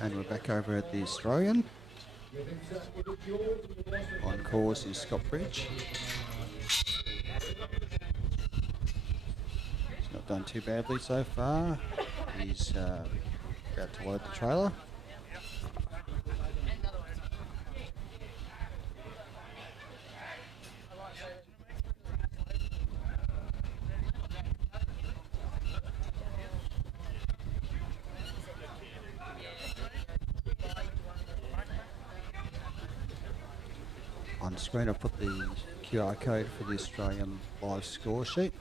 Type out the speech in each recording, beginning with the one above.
And we're back over at the Australian. On course is Scott Bridge. He's not done too badly so far. He's about to load the trailer. On screen I've put the QR code for the Australian live score sheet.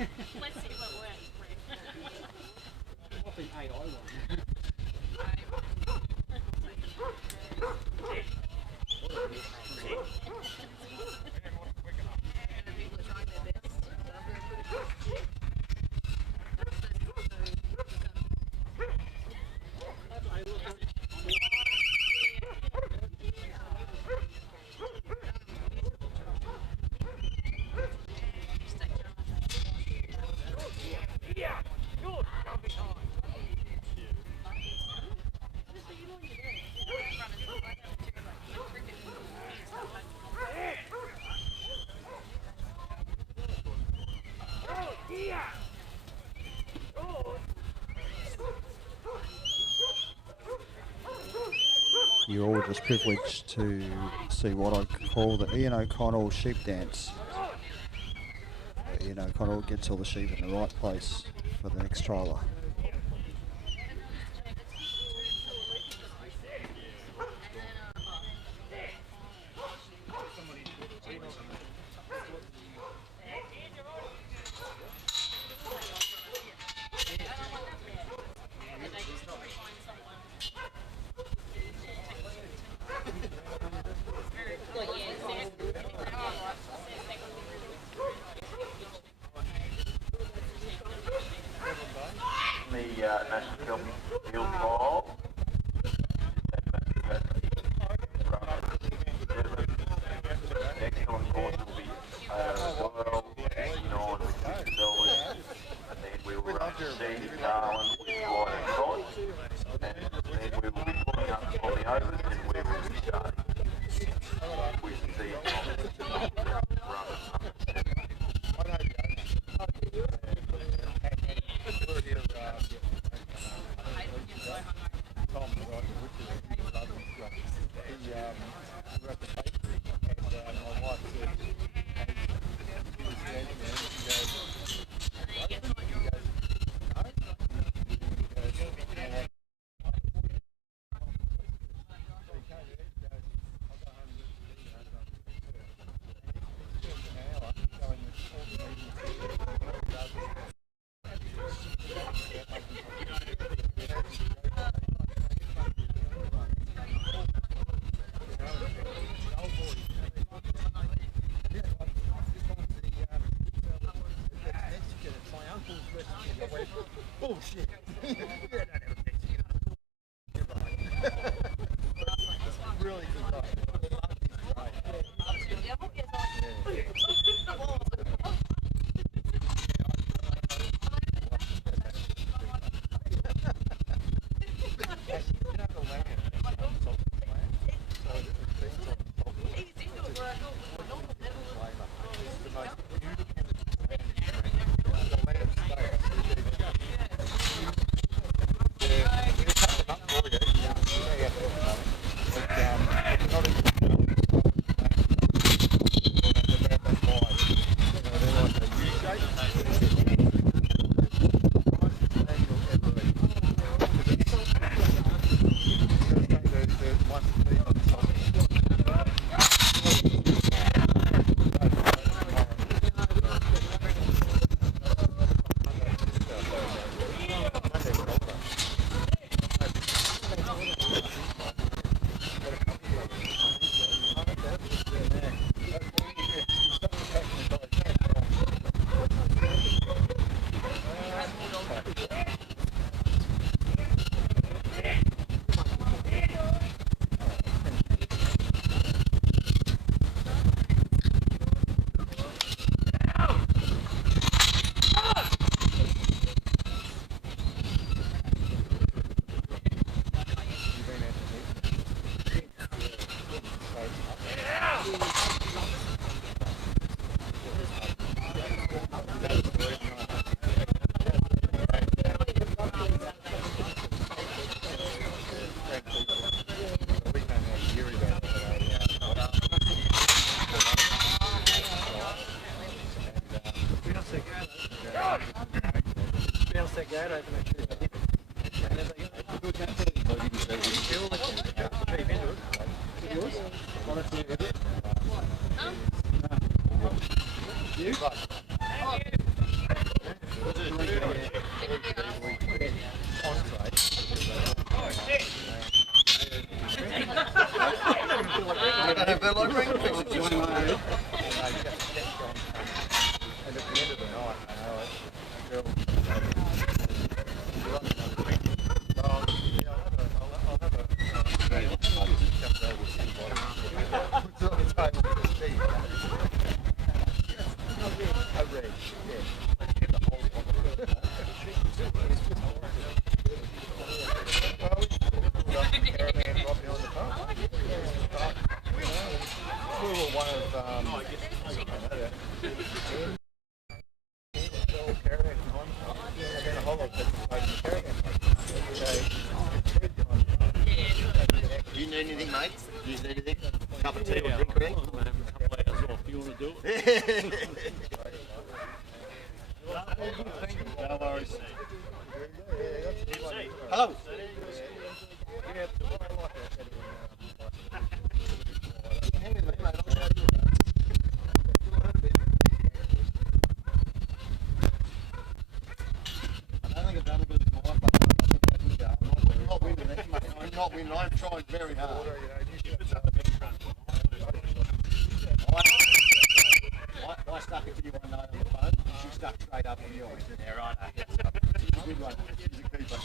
Let's see what works. I think AI one. You're all just privileged to see what I call the Ian O'Connell sheep dance. Ian O'Connell gets all the sheep in the right place for the next trailer. The National Kelpie field trial. Excellent course will be Doyle, 69 with $6, and then we will run C, Darwin with wide and right, and then we will be pulling up on the overs and we will be starting with C from the run. Bullshit. Really good guy. Use anything? Cup of tea or drink, Greg? I'm having a couple of hours off. You want to do it? No worries. Hello. I'm trying very hard. I stuck it to you one night on the phone. She stuck straight up on yours. Yeah, right. She's a good one. She's a keeper.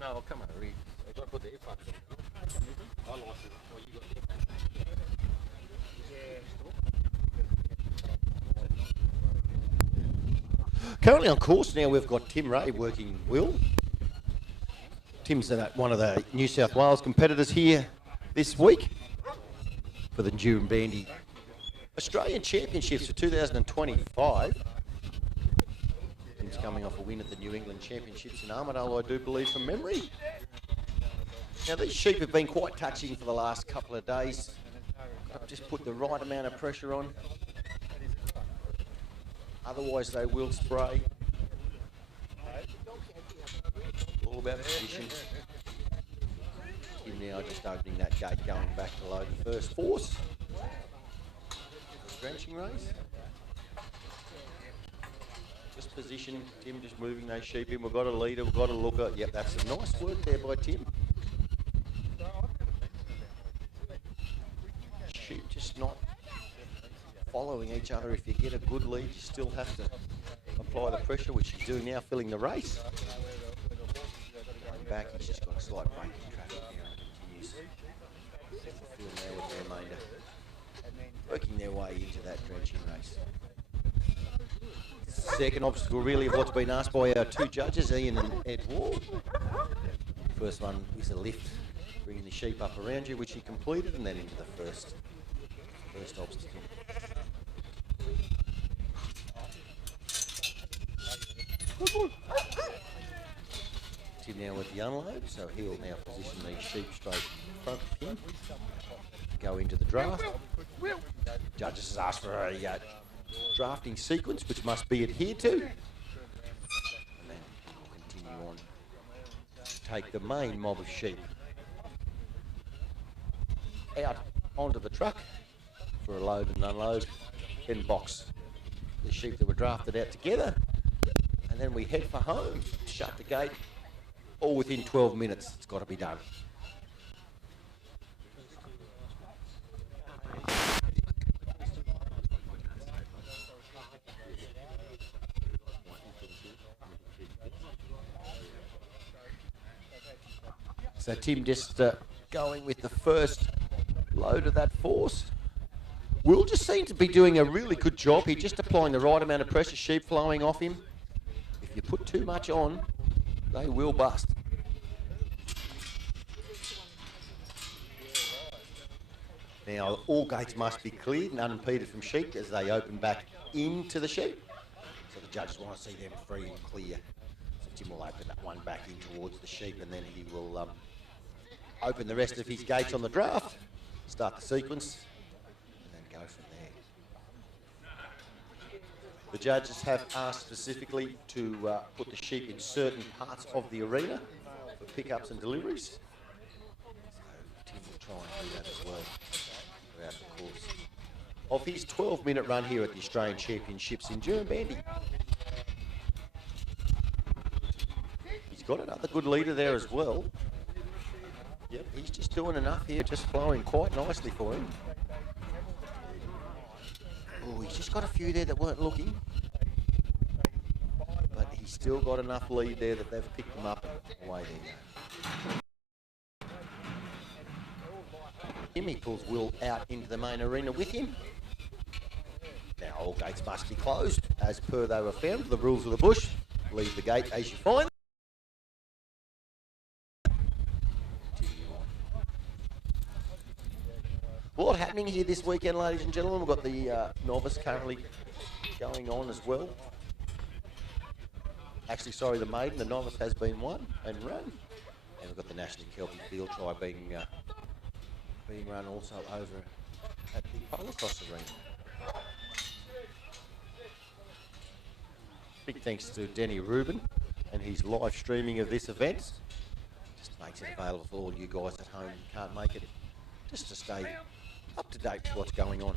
No, come on, read. I got to put the earphones on. I like it. Oh, you got the earphones. Currently on course now, we've got Tim Ray working Will. Tim's one of the New South Wales competitors here this week for the Enduro and Bandy Australian Championships for 2025. Tim's coming off a win at the New England Championships in Armidale, I do believe, from memory. Now, these sheep have been quite touching for the last couple of days. I've just put the right amount of pressure on. Otherwise, they will spray. All about position. Tim now just opening that gate, going back to load the first force. Drenching race. Just position, Tim just moving those sheep in. We've got a leader, we've got a looker. Yep, that's some nice work there by Tim. Sheep just not following each other. If you get a good lead, you still have to apply the pressure, which he's doing now, filling the race. Going back, he's just got a slight break in traffic there and continues to fill there with the remainder. Working their way into that drenching race. Second obstacle really of what's been asked by our two judges, Ian and Ed Wall. First one is a lift, bringing the sheep up around you, which he completed, and then into the first obstacle. Tim now with the unload, so he'll now position these sheep straight in front of him. Go into the draft. Judges has asked for a drafting sequence which must be adhered to. And then we'll continue on take the main mob of sheep out onto the truck for a load and unload, then box the sheep that were drafted out together, and then we head for home, shut the gate, all within 12 minutes. It's got to be done. So Tim just going with the first load of that force. Will just seem to be doing a really good job here, just applying the right amount of pressure, sheep flowing off him. If you put too much on, they will bust. Now all gates must be cleared and unimpeded from sheep as they open back into the sheep. So the judges want to see them free and clear. So Tim will open that one back in towards the sheep, and then he will open the rest of his gates on the draft, start the sequence, and then go from there. The judges have asked specifically to put the sheep in certain parts of the arena for pickups and deliveries. So Tim will try and do that as well throughout the course of his 12-minute run here at the Australian Championships in Bandy. He's got another good leader there as well. Yep, he's just doing enough here, just flowing quite nicely for him. Oh, he's just got a few there that weren't looking. But he's still got enough lead there that they've picked him up and away there. He pulls Will out into the main arena with him. Now all gates must be closed, as per they were found. The rules of the bush, leave the gate as you find. A lot happening here this weekend, ladies and gentlemen. We've got the novice currently going on as well. Actually, sorry, the maiden. The novice has been won and run. And we've got the National Kelpie Field Try being run also over at the Polocross Arena. Big thanks to Denny Rubin and his live streaming of this event. Just makes it available for all you guys at home who can't make it, just to stay up to date with what's going on.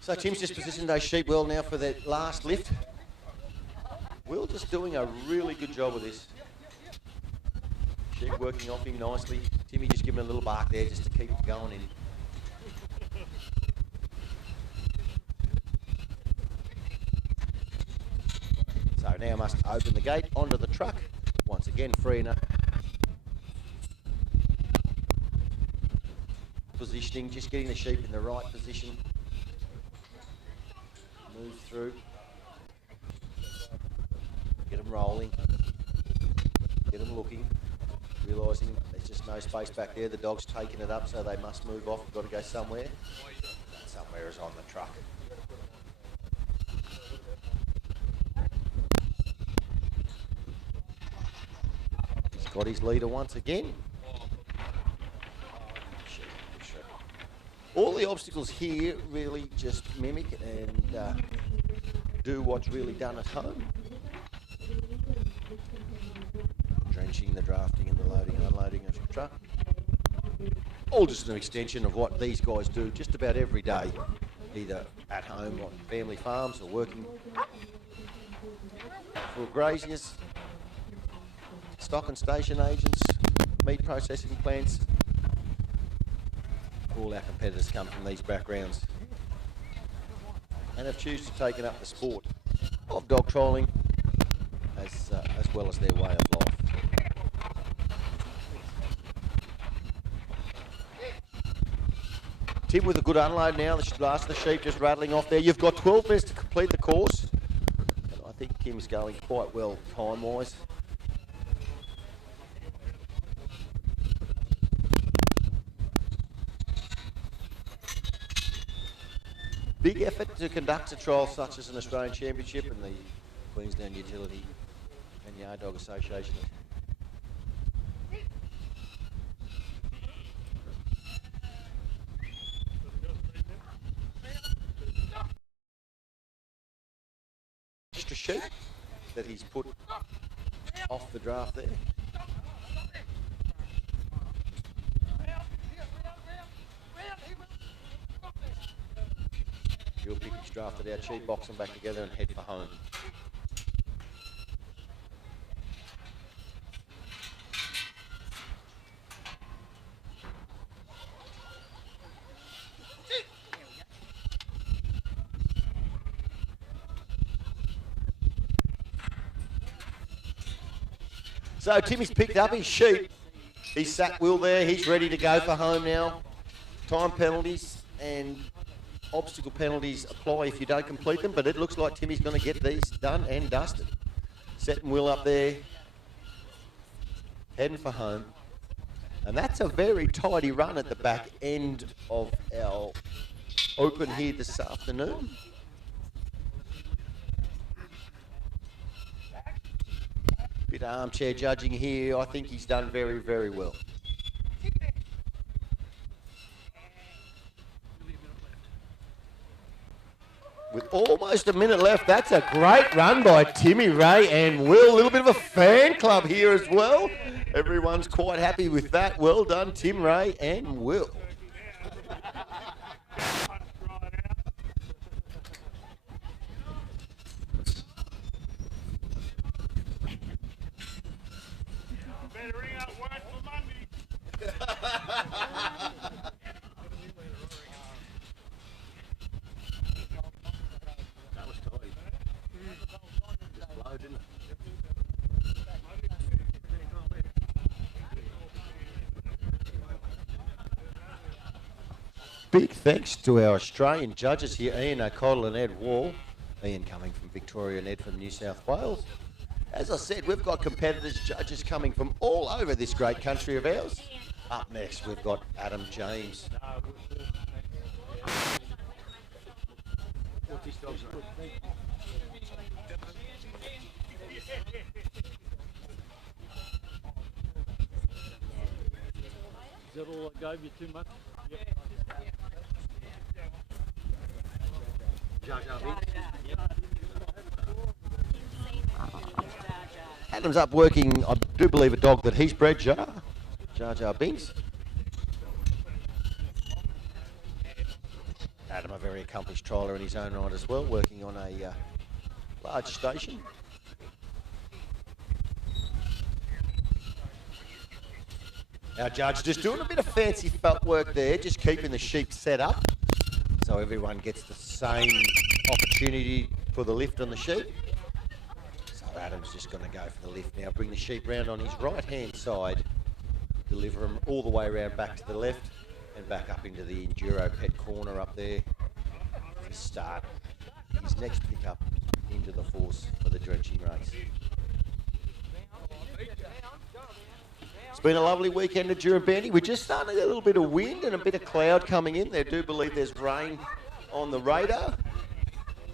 So Tim's just positioned those sheep well now for their last lift. Will just doing a really good job of this. Sheep working off him nicely. Timmy just giving a little bark there just to keep it going in. So now must open the gate onto the truck. Once again, free enough. Positioning, just getting the sheep in the right position. Move through. Get them rolling. Get them looking. Realising there's just no space back there. The dog's taking it up, so they must move off. We've got to go somewhere. That somewhere is on the truck. He's got his leader once again. All the obstacles here really just mimic and do what's really done at home. Drenching, the drafting and the loading and unloading of the truck. All just an extension of what these guys do just about every day, either at home on family farms or working for graziers, stock and station agents, meat processing plants. All our competitors come from these backgrounds and have chosen to take up the sport of dog trolling as well as their way of life. Tim with a good unload now. The last of the sheep just rattling off there. You've got 12 minutes to complete the course. And I think Tim's going quite well time-wise. Big effort to conduct a trial such as an Australian Championship and the Queensland Utility and Yard Dog Association. Extra sheep that he's put off the draft there. He'll pick his drafted out sheet, box them back together and head for home. So Timmy's picked up his sheep. He's sat Will there. He's ready to go for home now. Time penalties and obstacle penalties apply if you don't complete them, but it looks like Timmy's going to get these done and dusted. Setting Will up there, heading for home. And that's a very tidy run at the back end of our open here this afternoon. Bit of armchair judging here. I think he's done very, very well. With almost a minute left, that's a great run by Timmy, Ray and Will. A little bit of a fan club here as well. Everyone's quite happy with that. Well done, Tim, Ray and Will. Better ring out one for Monday. That was tidy. Just blow, didn't it? Big thanks to our Australian judges here, Ian O'Connell and Ed Wall. Ian coming from Victoria and Ed from New South Wales. As I said, we've got competitors, judges coming from all over this great country of ours. Up next, we've got Adam James. Is that all I gave you too much? Yep. Adam's up working, I do believe, a dog that he's bred, Jar Jar Binks. Adam, a very accomplished trialer in his own right as well, working on a large station. Our judge just doing a bit of fancy felt work there, just keeping the sheep set up so everyone gets the same opportunity for the lift on the sheep. So Adam's just going to go for the lift now, bring the sheep round on his right-hand side, deliver them all the way around back to the left and back up into the Enduro pet corner up there to start his next pickup into the force for the drenching race. It's been a lovely weekend at Durham Bandy. We're just starting to get a little bit of wind and a bit of cloud coming in. They do believe there's rain on the radar.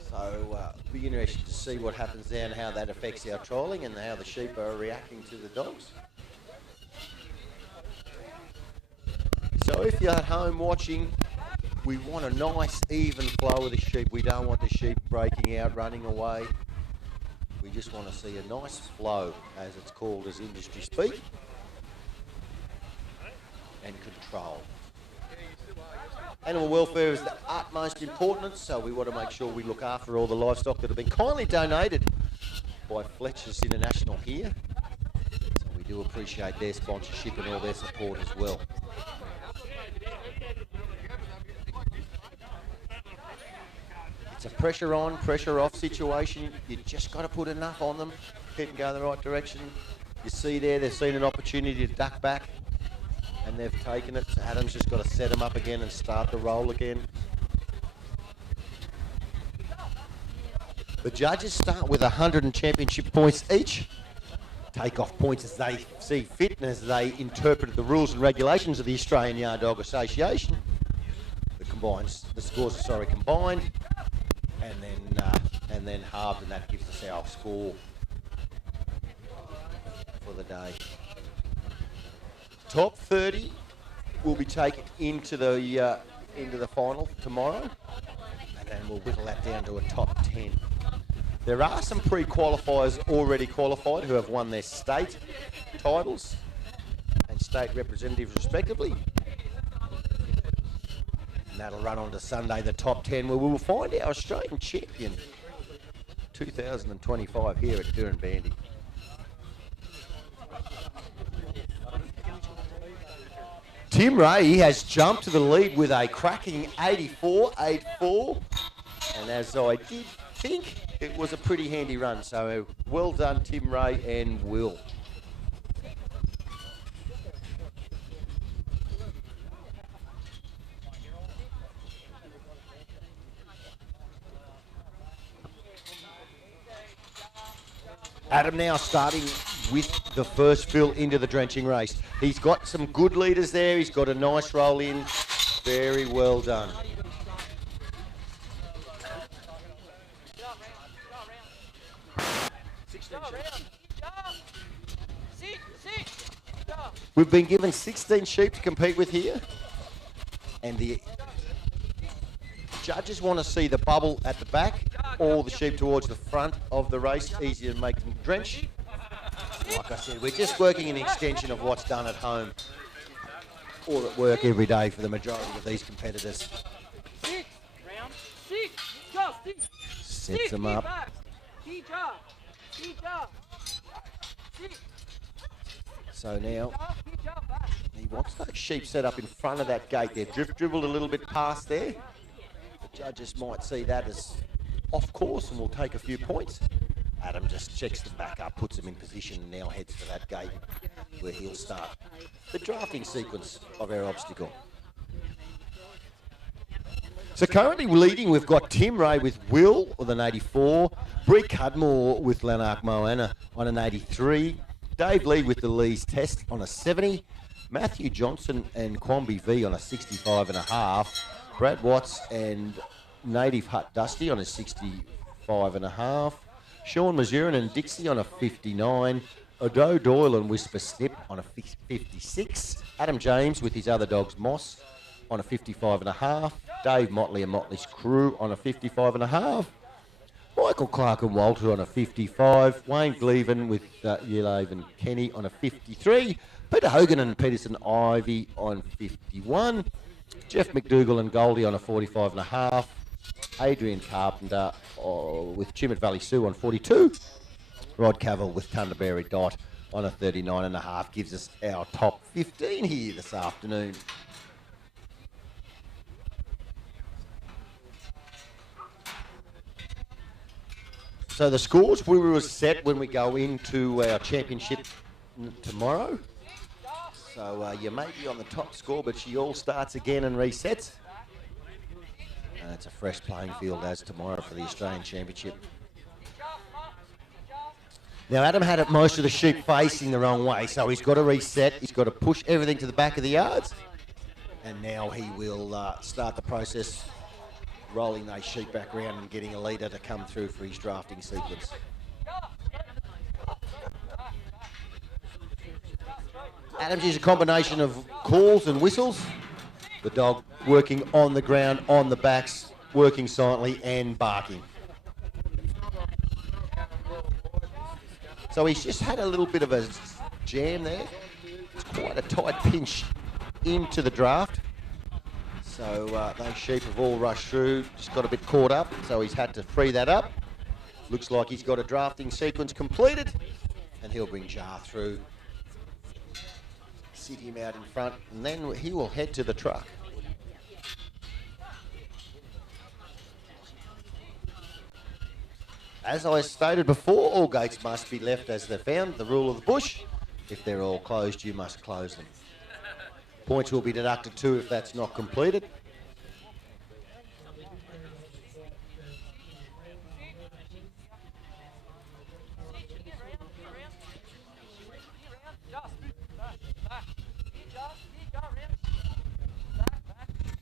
So it'll be interesting to see what happens there and how that affects our trialling and how the sheep are reacting to the dogs. So if you're at home watching, we want a nice even flow of the sheep. We don't want the sheep breaking out, running away. We just want to see a nice flow, as it's called as industry speak, and control. Animal welfare is the utmost importance, so we want to make sure we look after all the livestock that have been kindly donated by Fletcher's International here. So we do appreciate their sponsorship and all their support as well. It's a pressure on, pressure off situation. You just got to put enough on them, keep them going the right direction. You see there, they've seen an opportunity to duck back, and they've taken it. So Adam's just got to set them up again and start the roll again. The judges start with 100 championship points each. Take off points as they see fit and as they interpret the rules and regulations of the Australian Yard Dog Association. The scores are combined, and then halved, and that gives us our score for the day. Top 30 will be taken into the final tomorrow, and then we'll whittle that down to a top 10. There are some pre-qualifiers already qualified who have won their state titles and state representatives respectively. And that'll run on to Sunday, the top 10, where we will find our Australian champion 2025 here at Doyle. Tim Ray has jumped to the lead with a cracking 84.84, and as I did think, it was a pretty handy run, so well done Tim Ray and Will. Adam now starting with the first fill into the drenching race. He's got some good leaders there. He's got a nice roll in. Very well done. We've been given 16 sheep to compete with here, and the judges want to see the bubble at the back or the sheep towards the front of the race, easier to make them drench. Like I said, we're just working an extension of what's done at home or at work every day for the majority of these competitors. Sets them up. So now, he wants those sheep set up in front of that gate there. Dribbled a little bit past there. The judges might see that as off course and will take a few points. Adam just checks them back up, puts them in position, and now heads for that gate where he'll start the drafting sequence of our obstacle. So currently leading, we've got Tim Ray with Will with an 84, Bree Cudmore with Lanark Moana on an 83, Dave Lee with the Lee's Test on a 70, Matthew Johnson and Quamby V on a 65.5, Brad Watts and Native Hut Dusty on a 65.5, Sean Mazurin and Dixie on a 59, Odo Doyle and Whisper Snip on a 56, Adam James with his other dogs Moss on a 55.5, Dave Motley and Motley's Crew on a 55.5, Michael Clark and Walter on a 55, Wayne Gleaven with Yelave and Kenny on a 53, Peter Hogan and Peterson Ivy on 51, Jeff McDougall and Goldie on a 45.5, Adrian Carpenter with Chimmet Valley Sue on 42, Rod Cavill with Tunderberry Dot on a 39.5 gives us our top 15 here this afternoon. So the scores we will set when we go into our championship tomorrow. So you may be on the top score, but she all starts again and resets. And it's a fresh playing field as tomorrow for the Australian Championship. Now Adam had most of the sheep facing the wrong way, so he's got to reset. He's got to push everything to the back of the yards. And now he will start the process rolling those sheep back around and getting a leader to come through for his drafting sequence. Adams used a combination of calls and whistles. The dog working on the ground, on the backs, working silently and barking. So he's just had a little bit of a jam there. It's quite a tight pinch into the draft. So those sheep have all rushed through, just got a bit caught up, so he's had to free that up. Looks like he's got a drafting sequence completed, and he'll bring Jar through, sit him out in front, and then he will head to the truck. As I stated before, all gates must be left as they're found, the rule of the bush. If they're all closed, you must close them. Points will be deducted too if that's not completed.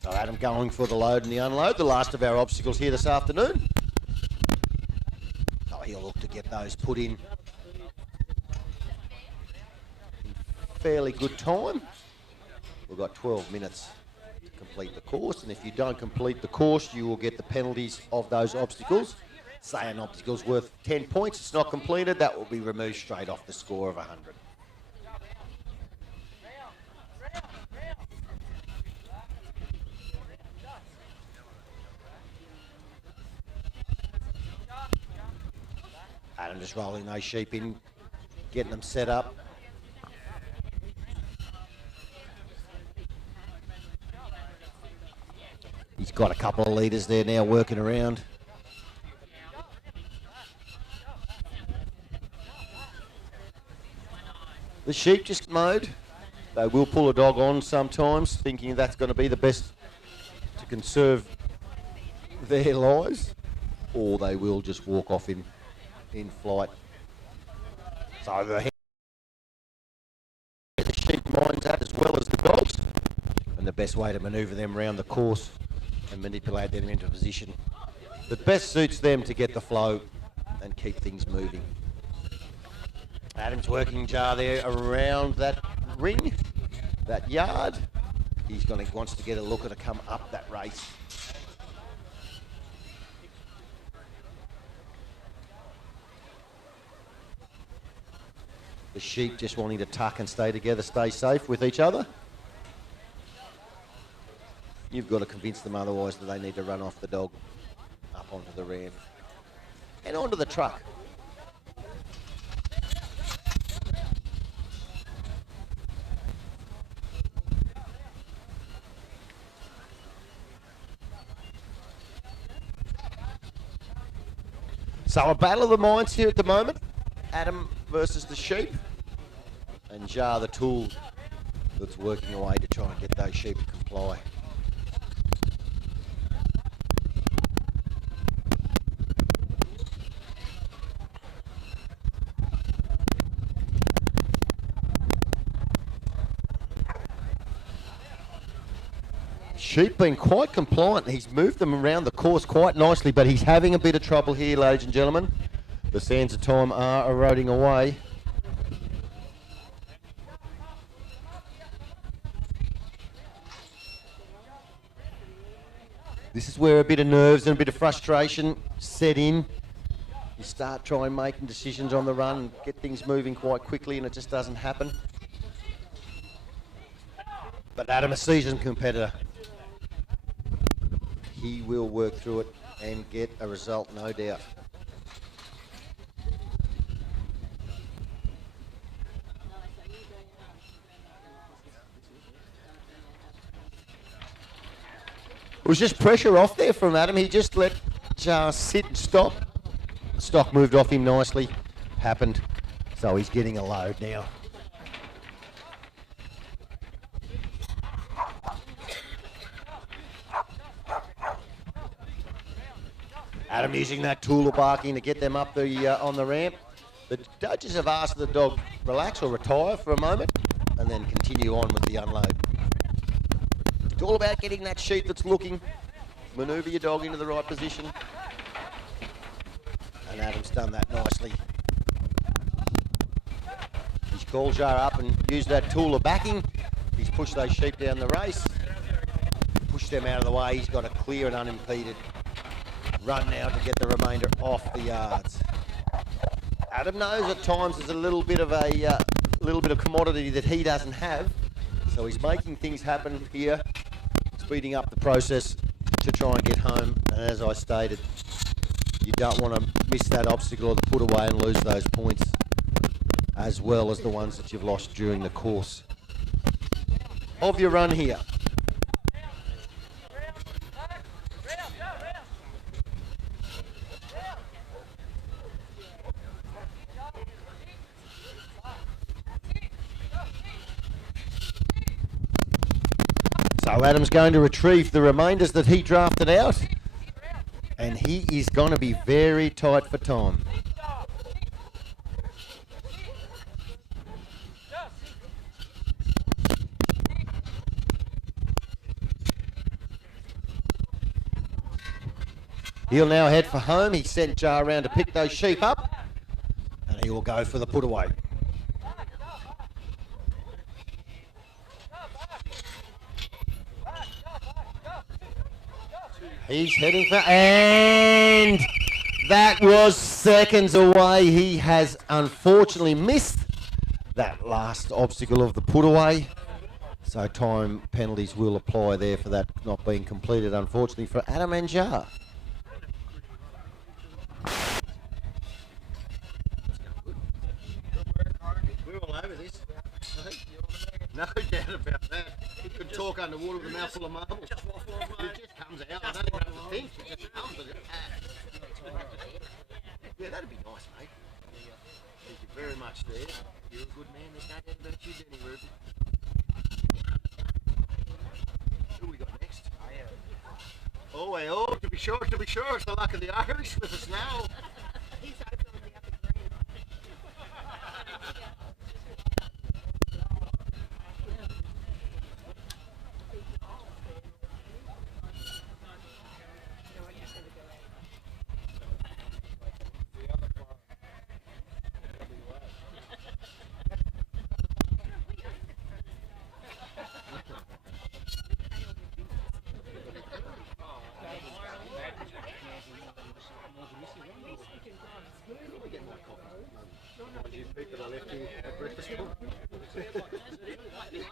So Adam going for the load and the unload, the last of our obstacles here this afternoon. Oh, he'll look to get those put in fairly good time. We've got 12 minutes to complete the course, and if you don't complete the course, you will get the penalties of those obstacles. say an obstacle's worth 10 points, it's not completed, that will be removed straight off the score of 100. Adam just rolling those sheep in, getting them set up. He's got a couple of leaders there now working around. The sheep just mowed. They will pull a dog on sometimes, thinking that's going to be the best to conserve their lives, or they will just walk off in flight. So the sheep minds that as well as the dogs, and the best way to manoeuvre them around the course and manipulate them into a position that best suits them to get the flow and keep things moving. Adam's working Jar there around that ring, that yard. Wants to get a looker to come up that race. The sheep just wanting to tuck and stay together, stay safe with each other. You've got to convince them otherwise that they need to run off the dog up onto the ramp and onto the truck. So a battle of the minds here at the moment. Adam versus the sheep, and Jar the tool that's working away to try and get those sheep to comply. Sheep been quite compliant. He's moved them around the course quite nicely, but he's having a bit of trouble here, ladies and gentlemen. The sands of time are eroding away. This is where a bit of nerves and a bit of frustration set in. You start trying making decisions on the run and get things moving quite quickly, and it just doesn't happen. But Adam, a seasoned competitor, he will work through it and get a result, no doubt. It was just pressure off there from Adam. He just let Jar sit and stop. The stock moved off him nicely. Happened. So he's getting a load now. Adam using that tool of barking to get them up the on the ramp. The judges have asked the dog relax or retire for a moment and then continue on with the unload. It's all about getting that sheep that's looking, manoeuvre your dog into the right position. And Adam's done that nicely. He's called Jar up and used that tool of backing. He's pushed those sheep down the race, pushed them out of the way. He's got a clear and unimpeded run now to get the remainder off the yards. Adam knows at times there's a little bit of commodity that he doesn't have, so he's making things happen here, speeding up the process to try and get home. And as I stated, you don't want to miss that obstacle or the put away and lose those points, as well as the ones that you've lost during the course of your run here. So Adam's going to retrieve the remainders that he drafted out, and he is going to be very tight for time. He'll now head for home. He sent Jar around to pick those sheep up, and he will go for the put away. He's heading for, and That was seconds away. He has unfortunately missed that last obstacle of the put away. So time penalties will apply there for that not being completed, unfortunately, for Adam Anjar. We're all over this. No doubt about that. You could talk underwater with a mouthful of marbles. It just comes out. I don't even have to think. It just comes. Yeah, that'd be nice, mate. Thank you very much, there. You're a good man. There's no doubt about you, Denny Ruby. Who we got next? Oh, well, to be sure, it's the luck of the Irish with us now.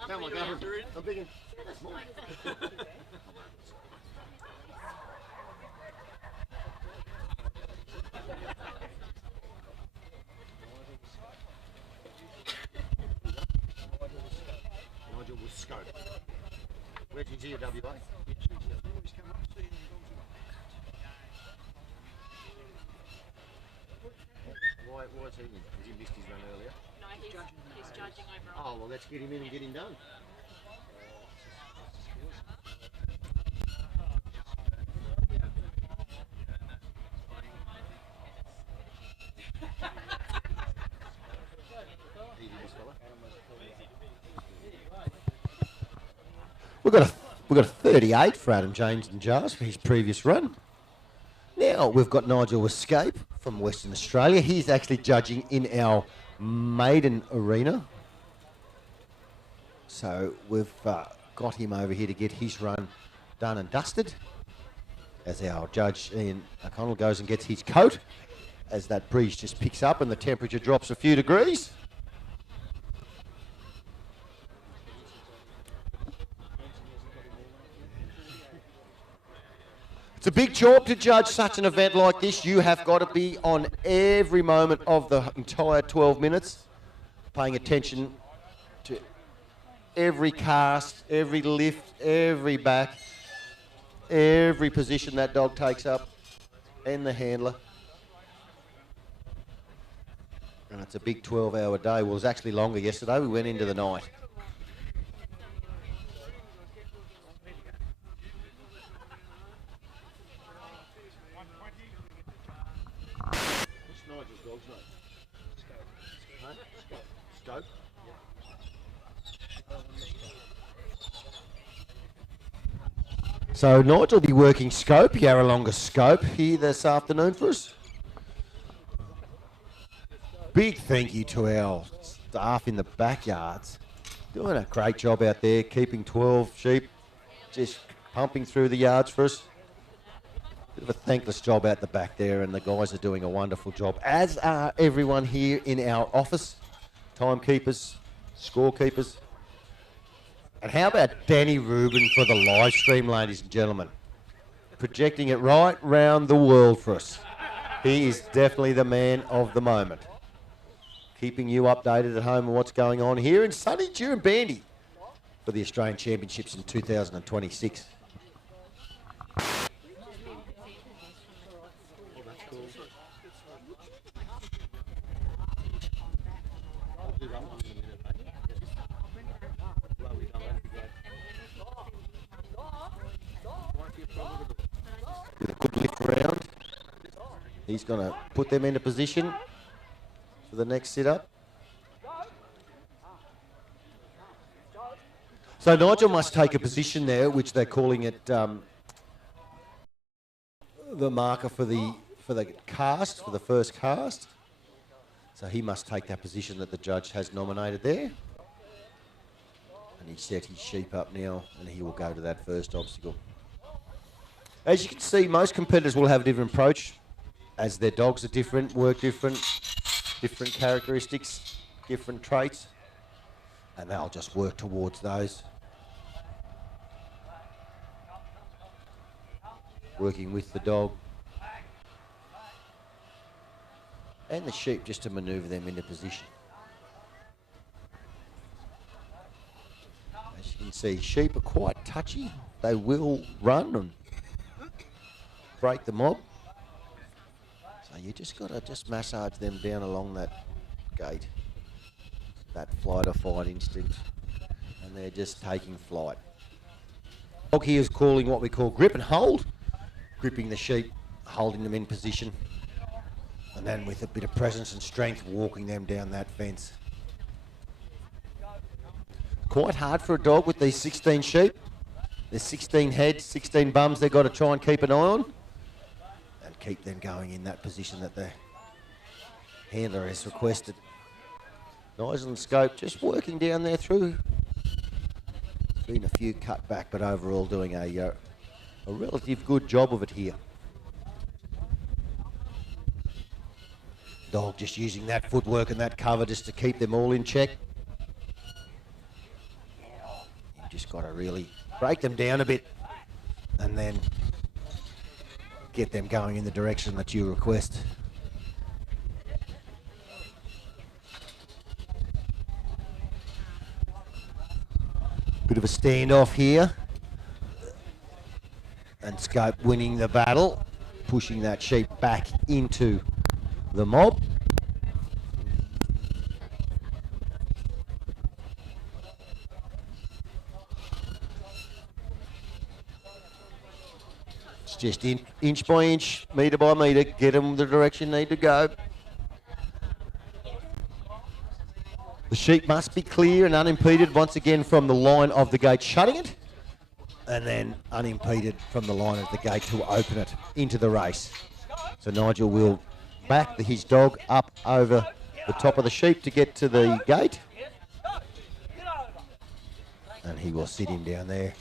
Come on, Gavin. I'm thinking, that's mine. Nigel was scope. Where'd you see your WA? Why is he in? Has he missed his run earlier? No, he's judging overall. Oh, well, let's get him in and get him done. We've got a 38 for Adam James and Jars for his previous run. Now we've got Nigel Escape from Western Australia. He's actually judging in our maiden arena. So we've got him over here to get his run done and dusted. As our judge Ian O'Connell goes and gets his coat, as that breeze just picks up and the temperature drops a few degrees. It's a big job to judge such an event like this. You have got to be on every moment of the entire 12 minutes, paying attention to every cast, every lift, every back, every position that dog takes up, and the handler. And it's a big 12-hour day. Well, it was actually longer yesterday. We went into the night. Scope. So Nigel will be working scope, Yarralonga scope here this afternoon for us. Big thank you to our staff in the backyards. Doing a great job out there, keeping 12 sheep just pumping through the yards for us. Bit of a thankless job out the back there, and the guys are doing a wonderful job, as are everyone here in our office. Timekeepers, scorekeepers. And how about Danny Rubin for the live stream, ladies and gentlemen? Projecting it right round the world for us. He is definitely the man of the moment. Keeping you updated at home on what's going on here in sunny Jurumbandy for the Australian Championships in 2026. With a good lift round, he's going to put them into position for the next sit-up. So Nigel must take a position there, which they're calling it the marker for the cast, for the first cast. So he must take that position that the judge has nominated there. And he's set his sheep up now, and he will go to that first obstacle. As you can see, most competitors will have a different approach. as their dogs are different, work different characteristics, different traits, and they'll just work towards those. Working with the dog and the sheep just to manoeuvre them into position. As you can see, sheep are quite touchy. They will run and break the mob. So you just got to just massage them down along that gate, that flight or fight instinct, and they're just taking flight. Dog here is calling what we call grip and hold, gripping the sheep, holding them in position, and then with a bit of presence and strength, walking them down that fence. Quite hard for a dog with these 16 sheep. There's 16 heads, 16 bums they've got to try and keep an eye on and keep them going in that position that the handler has requested. Nigel and Scope just working down there through. There's been a few cut back, but overall doing a relative good job of it here. Dog just using that footwork and that cover just to keep them all in check. You've just got to really break them down a bit and then get them going in the direction that you request. Bit of a standoff here. And Scope winning the battle, pushing that sheep back into the mob. It's just inch by inch, metre by metre, get them the direction they need to go. The sheep must be clear and unimpeded once again from the line of the gate shutting it, and then unimpeded from the line of the gate to open it into the race. So Nigel will back his dog up over the top of the sheep to get to the gate, and he will sit him down there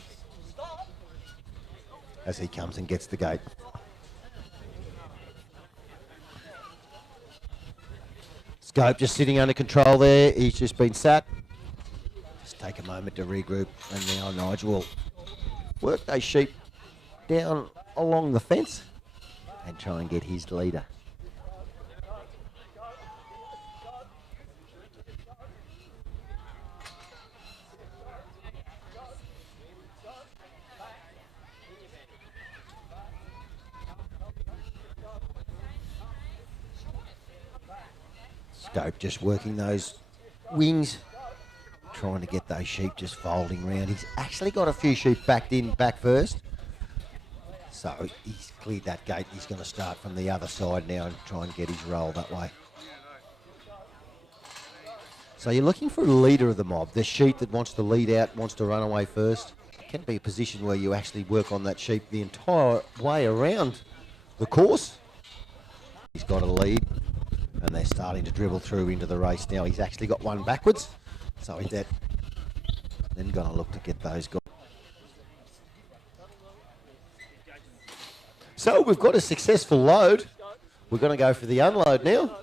as he comes and gets the gate. Scope just sitting under control there. He's just been sat. Just take a moment to regroup, and now Nigel will work those sheep down along the fence and try and get his leader. Scope just working those wings, trying to get those sheep just folding around. He's actually got a few sheep back first. So he's cleared that gate. He's going to start from the other side now and try and get his roll that way. So you're looking for a leader of the mob. The sheep that wants to lead out, wants to run away first. It can be a position where you actually work on that sheep the entire way around the course. He's got a lead, and they're starting to dribble through into the race now. He's actually got one backwards, so he's then going to look to get those guys. So we've got a successful load. We're going to go for the unload now.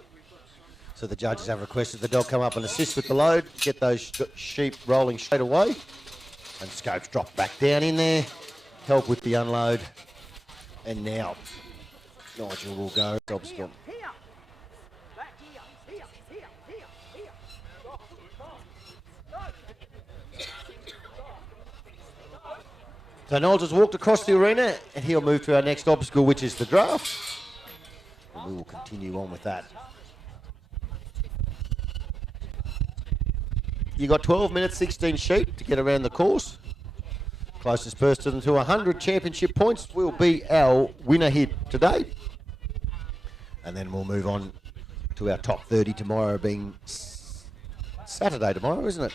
So the judges have requested the dog come up and assist with the load, get those sheep rolling straight away. And Scope's dropped back down in there, help with the unload. And now Nigel will go. Obstacle. So Nigel's walked across the arena and he'll move to our next obstacle, which is the draft. And we will continue on with that. You got 12 minutes, 16 sheep to get around the course. Closest person to 100 championship points will be our winner here today. And then we'll move on to our top 30 tomorrow, being Saturday tomorrow, isn't it?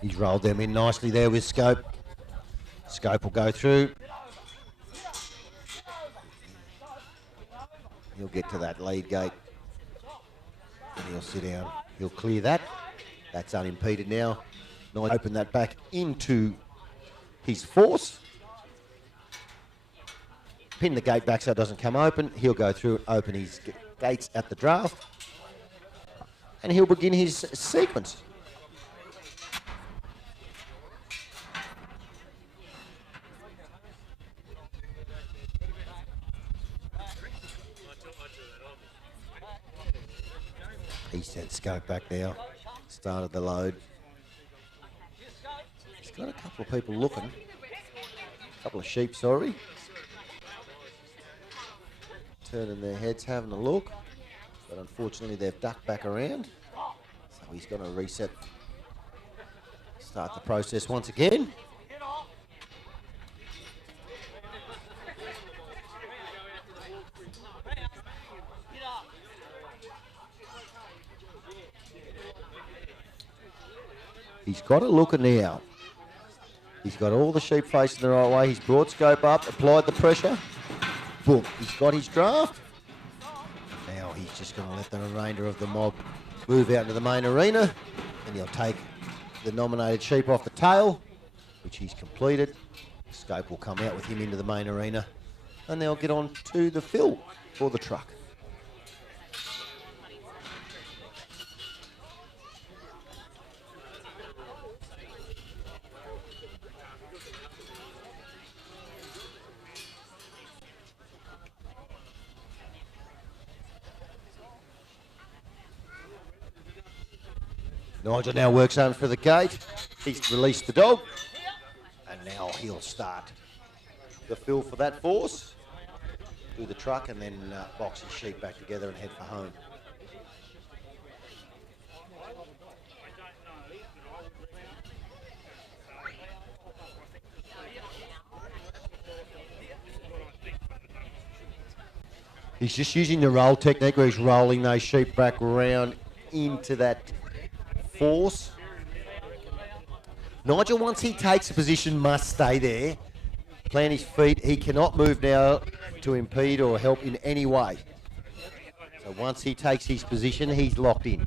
He's rolled them in nicely there with Scope. Scope will go through. He'll get to that lead gate and he'll sit down. He'll clear that. That's unimpeded now. Nigel open that back into his force. Pin the gate back so it doesn't come open. He'll go through and open his gates at the draft. And he'll begin his sequence. He sent scope back now. Started the load. He's got a couple of people looking. A couple of sheep, sorry. Turning their heads, having a look. But unfortunately, they've ducked back around. So he's going to reset. Start the process once again. He's got a looker now. He's got all the sheep facing the right way. He's brought scope up, applied the pressure. Boom, he's got his draft. Now he's just going to let the remainder of the mob move out into the main arena. And he'll take the nominated sheep off the tail, which he's completed. Scope will come out with him into the main arena. And they'll get on to the fill for the truck. Nigel now works on for the gate. He's released the dog. And now he'll start the fill for that force. Do the truck and then box his sheep back together and head for home. He's just using the roll technique where he's rolling those sheep back around into that force. Nigel, once he takes a position, must stay there. Plant his feet. He cannot move now to impede or help in any way. So once he takes his position, he's locked in.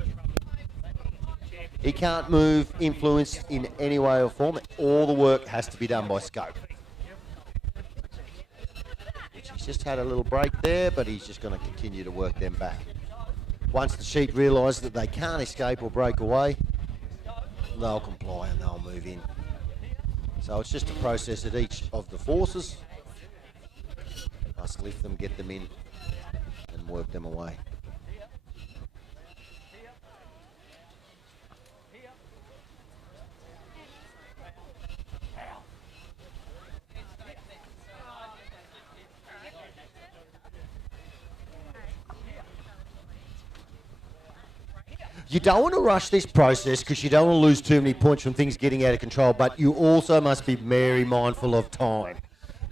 He can't move, influence in any way or form. All the work has to be done by scope. He's just had a little break there, but he's just going to continue to work them back. Once the sheep realise that they can't escape or break away, they'll comply and they'll move in. So it's just a process at each of the forces. Must lift them, get them in, and work them away. You don't want to rush this process because you don't want to lose too many points from things getting out of control, but you also must be very mindful of time.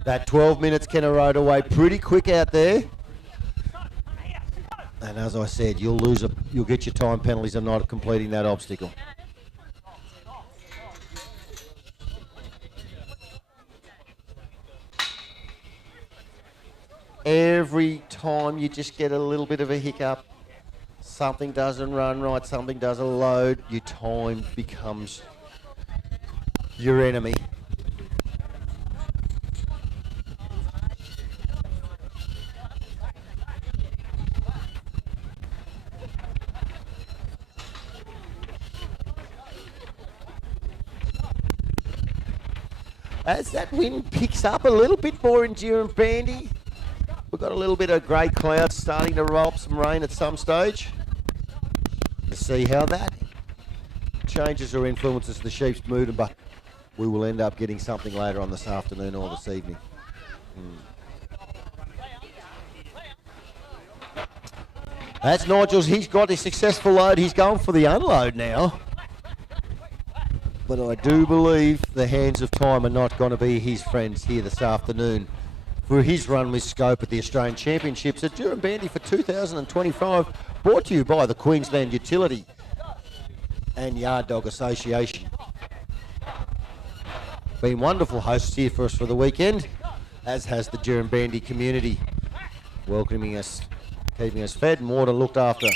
That 12 minutes can erode away pretty quick out there. And as I said, you'll get your time penalties of not completing that obstacle. Every time you just get a little bit of a hiccup, something doesn't run right, something doesn't load, your time becomes your enemy. As that wind picks up a little bit more in Enduro Bandy, we've got a little bit of grey clouds starting to roll up some rain at some stage. To see how that changes or influences the sheep's mood, but we will end up getting something later on this afternoon or this evening. That's Nigel's. He's got a successful load. He's going for the unload now. But I do believe the hands of time are not going to be his friends here this afternoon for his run with scope at the Australian Championships at Enduro Bandy for 2025, brought to you by the Queensland Utility and Yard Dog Association. Been wonderful hosts here for us for the weekend, as has the Enduro Bandy community, welcoming us, keeping us fed and water looked after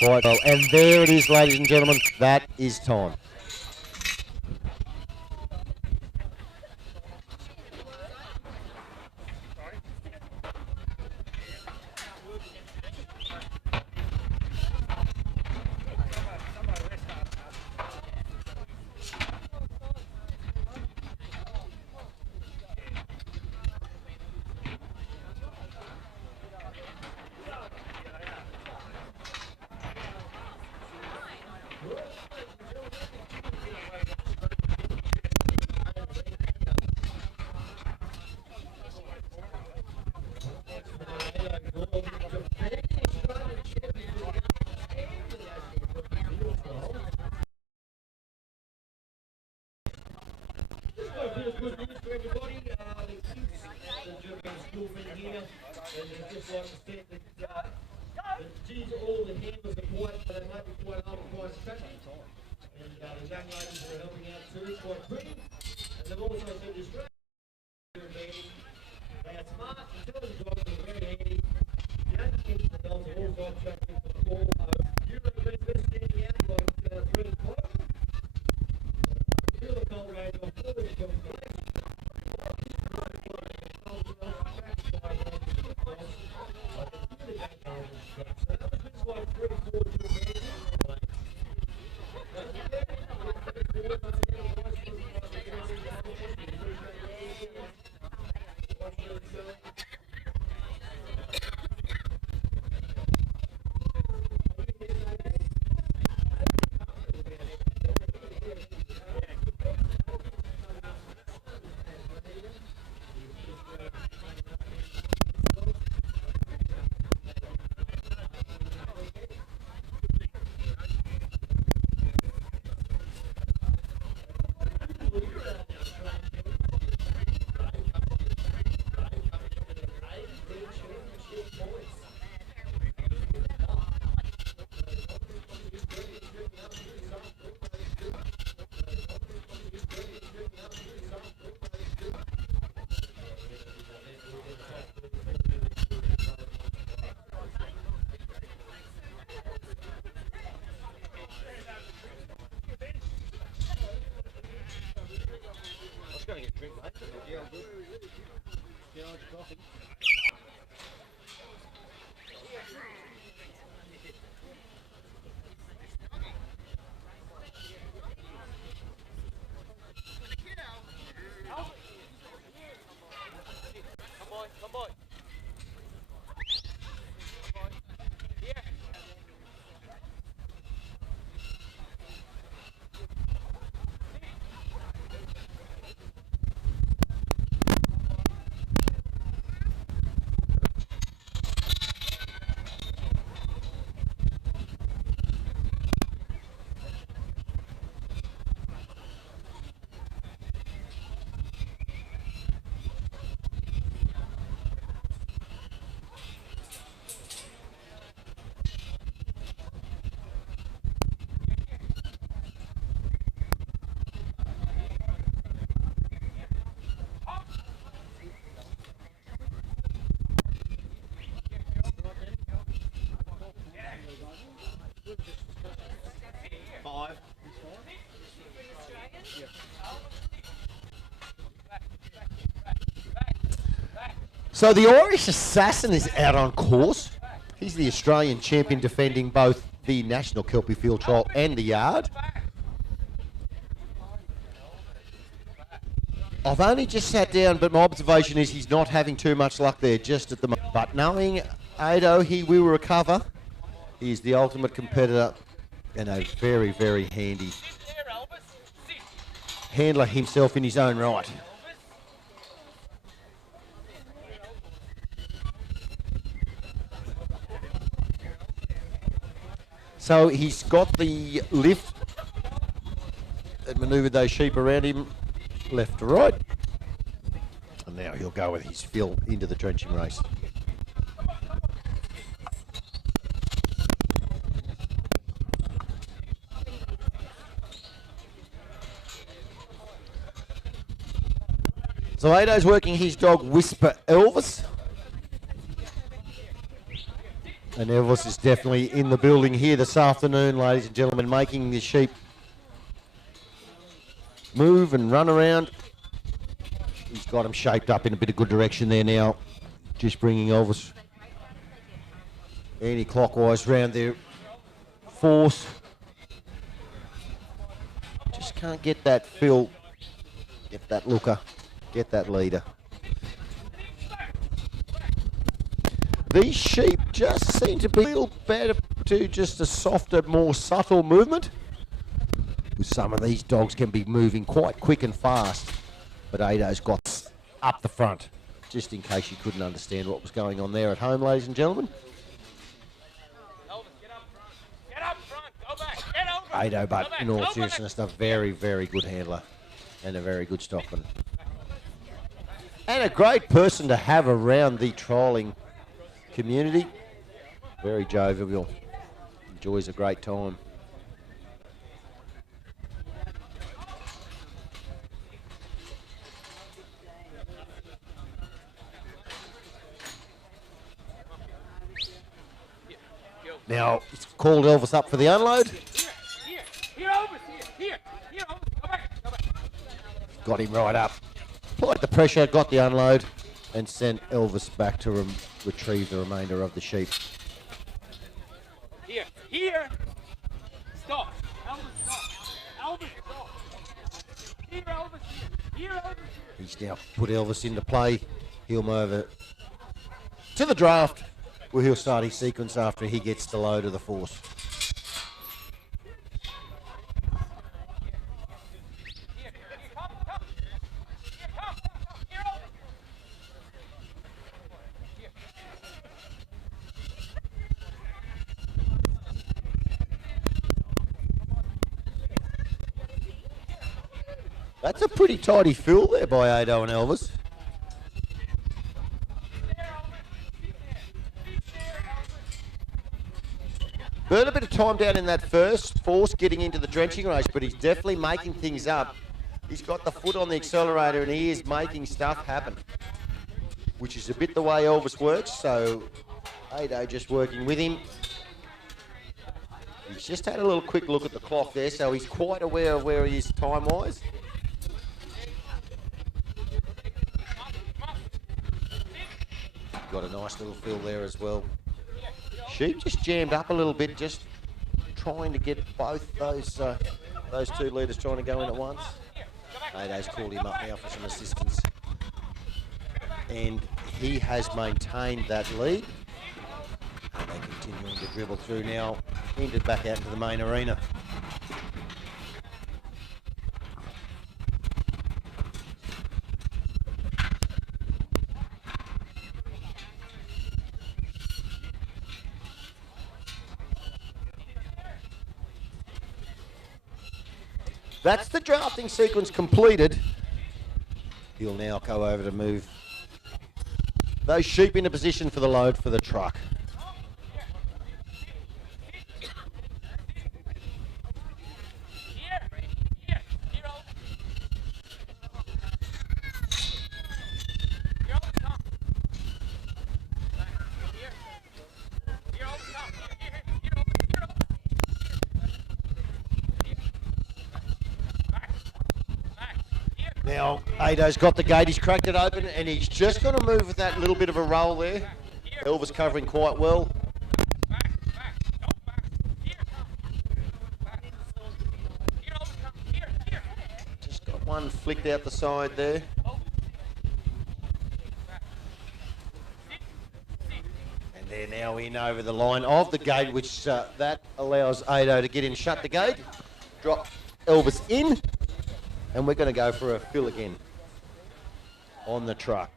quite well. And there it is, ladies and gentlemen. That is time. So the Irish Assassin is out on course. He's the Australian champion defending both the National Kelpie Field Trial and the Yard. I've only just sat down, but my observation is he's not having too much luck there just at the moment. But knowing Ado, he will recover. He's the ultimate competitor and a very, very handy handler himself in his own right. So he's got the lift and manoeuvred those sheep around him left to right. And now he'll go with his fill into the trenching race. So Ado's working his dog Whisper Elvis. And Elvis is definitely in the building here this afternoon, ladies and gentlemen, making the sheep move and run around. He's got them shaped up in a bit of good direction there now. Just bringing Elvis anti-clockwise round their force. Just can't get that fill, get that looker, get that leader. These sheep just seem to be a little better to just a softer, more subtle movement. Some of these dogs can be moving quite quick and fast, but Ado's got up the front, just in case you couldn't understand what was going on there at home, ladies and gentlemen. Ado, but in all seriousness, a very, very good handler and a very good stockman. And a great person to have around the trialling community. Very jovial, enjoys a great time. Now, it's called Elvis up for the unload. Got him right up. Applied the pressure, got the unload, and sent Elvis back to retrieve the remainder of the sheep. Here. Stop. Elvis, stop. Elvis, stop. Here, Elvis, here. Elvis, here. He's now put Elvis into play. He'll move over to the draft, where he'll start his sequence after he gets the load of the force. That's a pretty tidy fill there by Ado and Elvis. Burned a bit of time down in that first force getting into the drenching race, but he's definitely making things up. He's got the foot on the accelerator and he is making stuff happen, which is a bit the way Elvis works, so Ado just working with him. He's just had a little quick look at the clock there, so he's quite aware of where he is time-wise. Got a nice little fill there as well. Sheep just jammed up a little bit, just trying to get both those 2 leaders trying to go in at once. Ado's called him up now for some assistance. And he has maintained that lead. And they're continuing to dribble through now, ended back out into the main arena. That's the drafting sequence completed. He'll now go over to move those sheep into position for the load for the truck. Now, Ado's got the gate, he's cracked it open, and he's just going to move with that little bit of a roll there. Elvis covering quite well. Just got one flicked out the side there. And they're now in over the line of the gate, which that allows Ado to get in, shut the gate, drop Elvis in. And we're going to go for a fill again on the truck.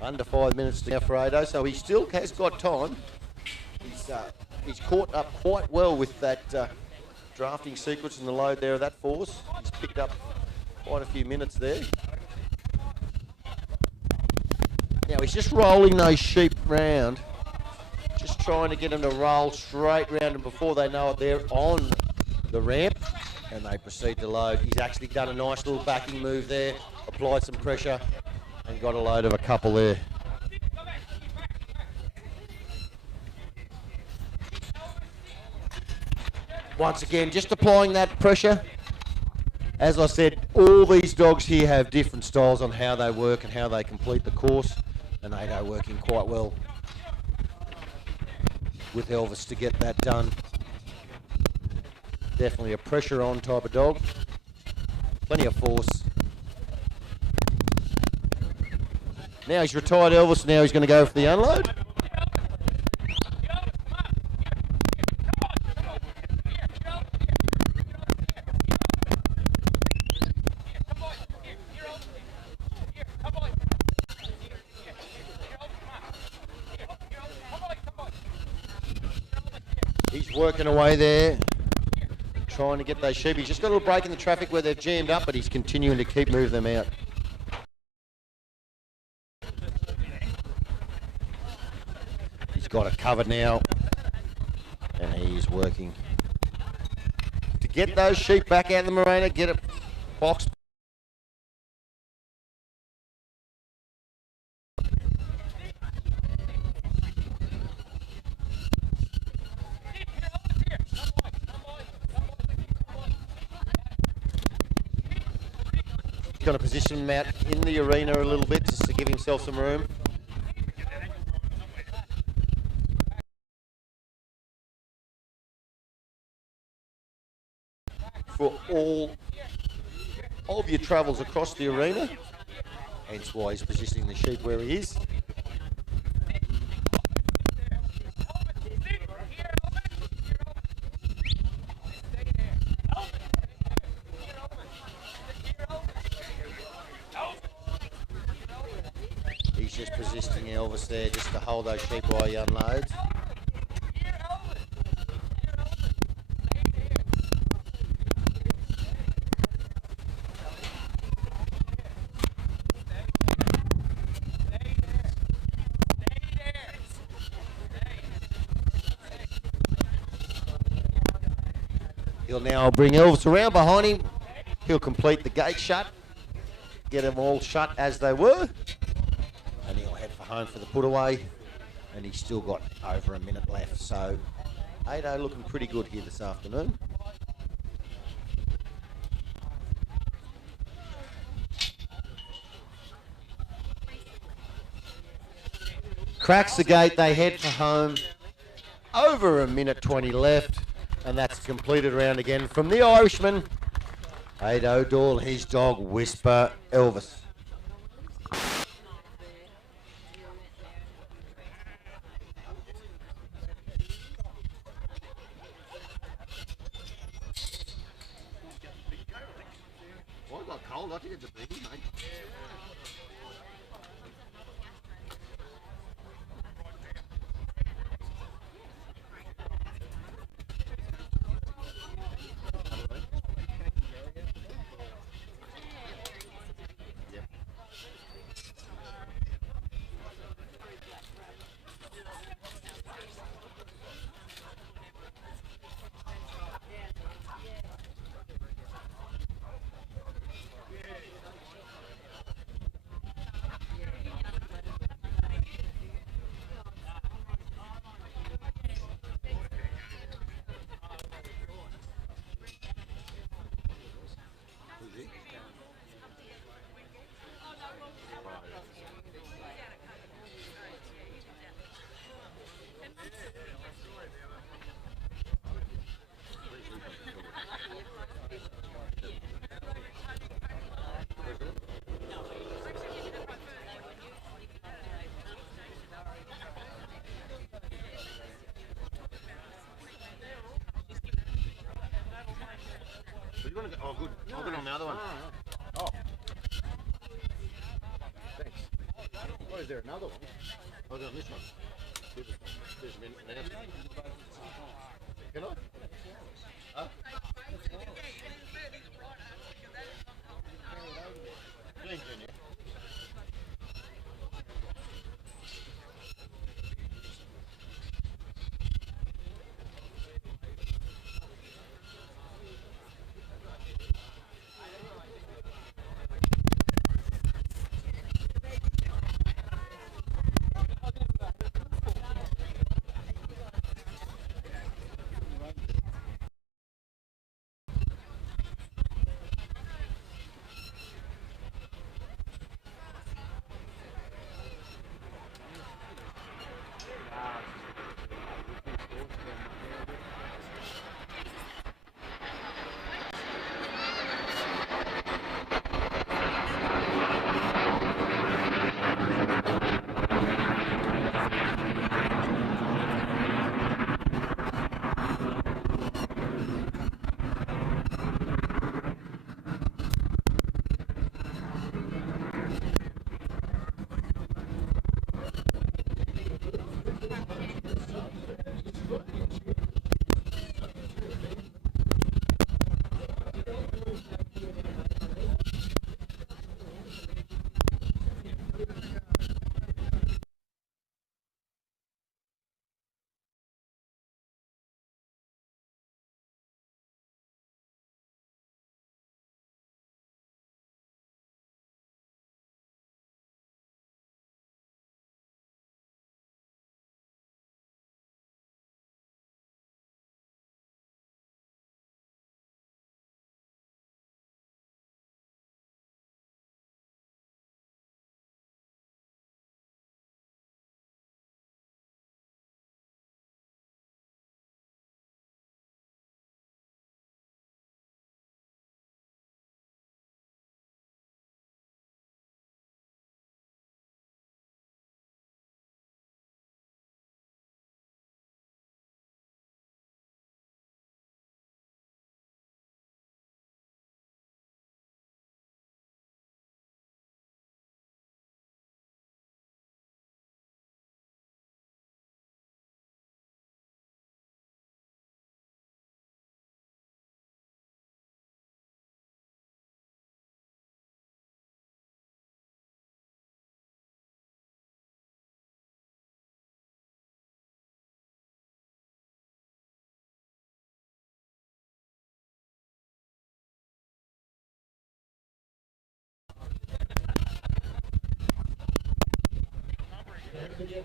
Under 5 minutes to go for Ado, so he still has got time. He's caught up quite well with that drafting sequence and the load there of that force. He's picked up quite a few minutes there. Now he's just rolling those sheep round, just trying to get them to roll straight round, and before they know it, they're on the ramp and they proceed to load. He's actually done a nice little backing move there, applied some pressure and got a load of a couple there. once again, just applying that pressure. As I said, all these dogs here have different styles on how they work and how they complete the course, and they are working quite well with Elvis to get that done. Definitely a pressure on type of dog. Plenty of force. Now he's retired Elvis, now he's going to go for the unload. He's working away there, trying to get those sheep. He's just got a little break in the traffic where they've jammed up, but he's continuing to keep moving them out. He's got it covered now, and he's working to get those sheep back out of the marina, get it boxed. Going to position him out in the arena a little bit just to give himself some room. For all of your travels across the arena, hence why he's positioning the sheep where he is. He's just positioning Elvis there just to hold those sheep while he unloads. He'll now bring Elvis around behind him. He'll complete the gate shut, get them all shut as they were, and he'll head for home for the put away. And he's still got over a minute left, so 8-0 looking pretty good here this afternoon. Cracks the gate, they head for home. Over a minute 20 left, and that's completed round again from the Irishman. 8-0 Doyle, his dog Whisper Elvis. Well, I got cold, I think it's a biggie, mate. Oh, good. I'll get on the other one. Oh. Thanks. Oh, is there another one? I'll go on this one. There's a minute now. Can I? Huh? Thank you. Rightio,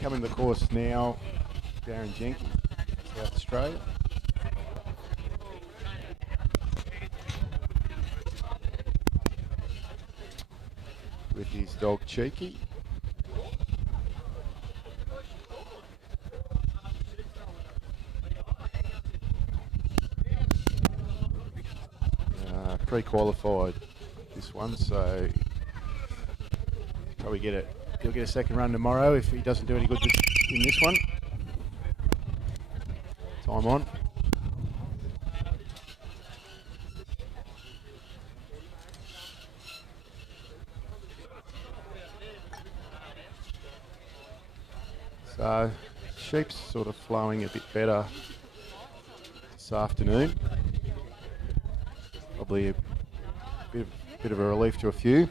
coming to the course now, Darren Jenkey, South Australia. With his dog Cheeky. Pre-qualified this one, so probably he'll get a second run tomorrow if he doesn't do any good in this one. Time on. So sheep's sort of flowing a bit better this afternoon. Probably a bit of a relief to a few.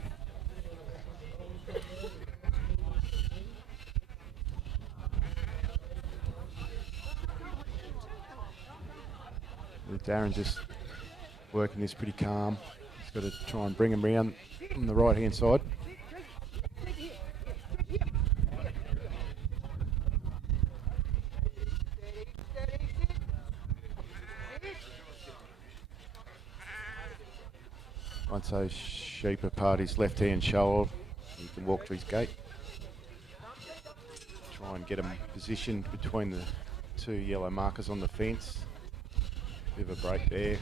Darren just working this pretty calm. He's got to try and bring him round on the right hand side. Once those sheep are part his left hand shoulder, he can walk to his gate. Try and get him positioned between the two yellow markers on the fence. Bit of a break there.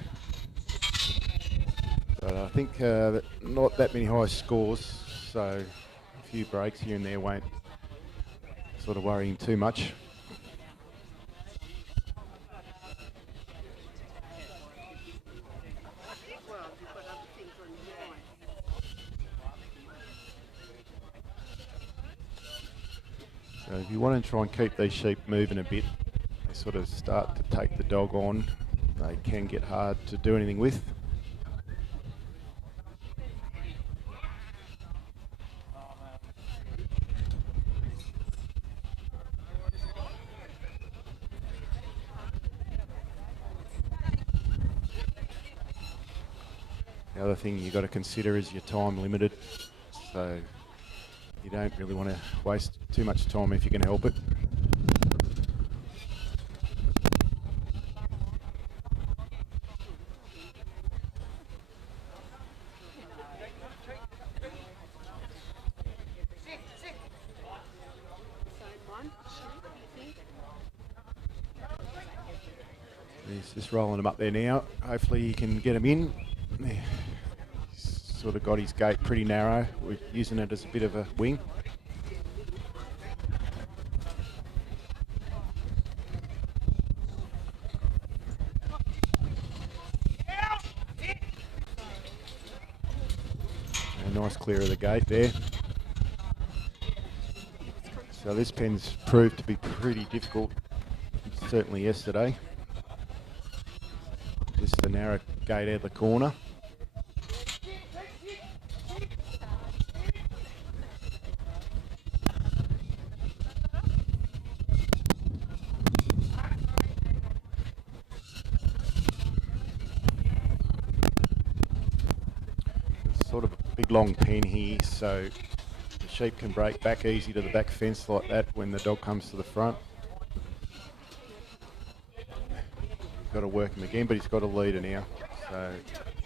But I think not that many high scores, so a few breaks here and there won't sort of worry him too much. So if you want to try and keep these sheep moving a bit, they sort of start to take the dog on. They can get hard to do anything with. The other thing you've got to consider is your time limited, so you don't really want to waste too much time if you can help it. He's just rolling them up there now. Hopefully he can get them in. He's sort of got his gate pretty narrow. We're using it as a bit of a wing. A nice clear of the gate there. So this pen's proved to be pretty difficult, certainly yesterday. Just the narrow gate out of the corner. big long pen here, so the sheep can break back easy to the back fence like that when the dog comes to the front. Got to work him again, but he's got a leader now, so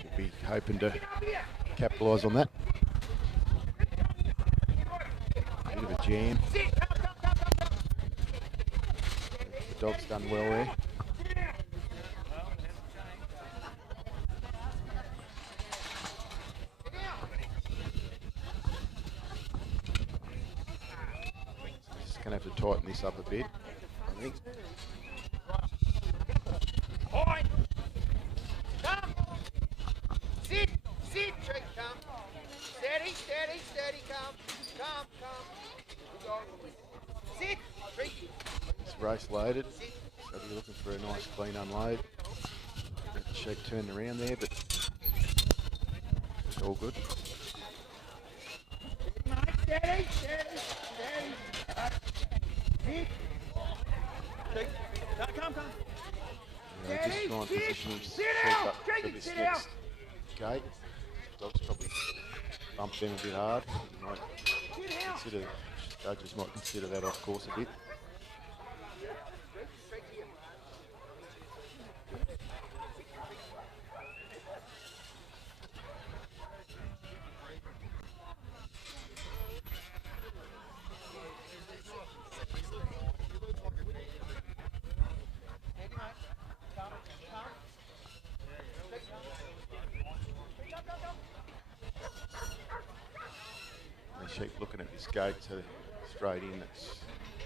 we'll be hoping to capitalise on that. Bit of a jam. The dog's done well there. Just going to have to tighten this up a bit, I think. Sit, Jake, come. Steady, come. Sit, Tricky. It's race loaded, so we're looking for a nice clean unload. Get the sheep turned around there, but it's all good. Steady. Sit. Come. Yeah, just try and position him sheep up for this next gate. Dog's probably bumped them a bit hard. Judges might consider that off course a bit. The sheep looking at this gate to straight in, that's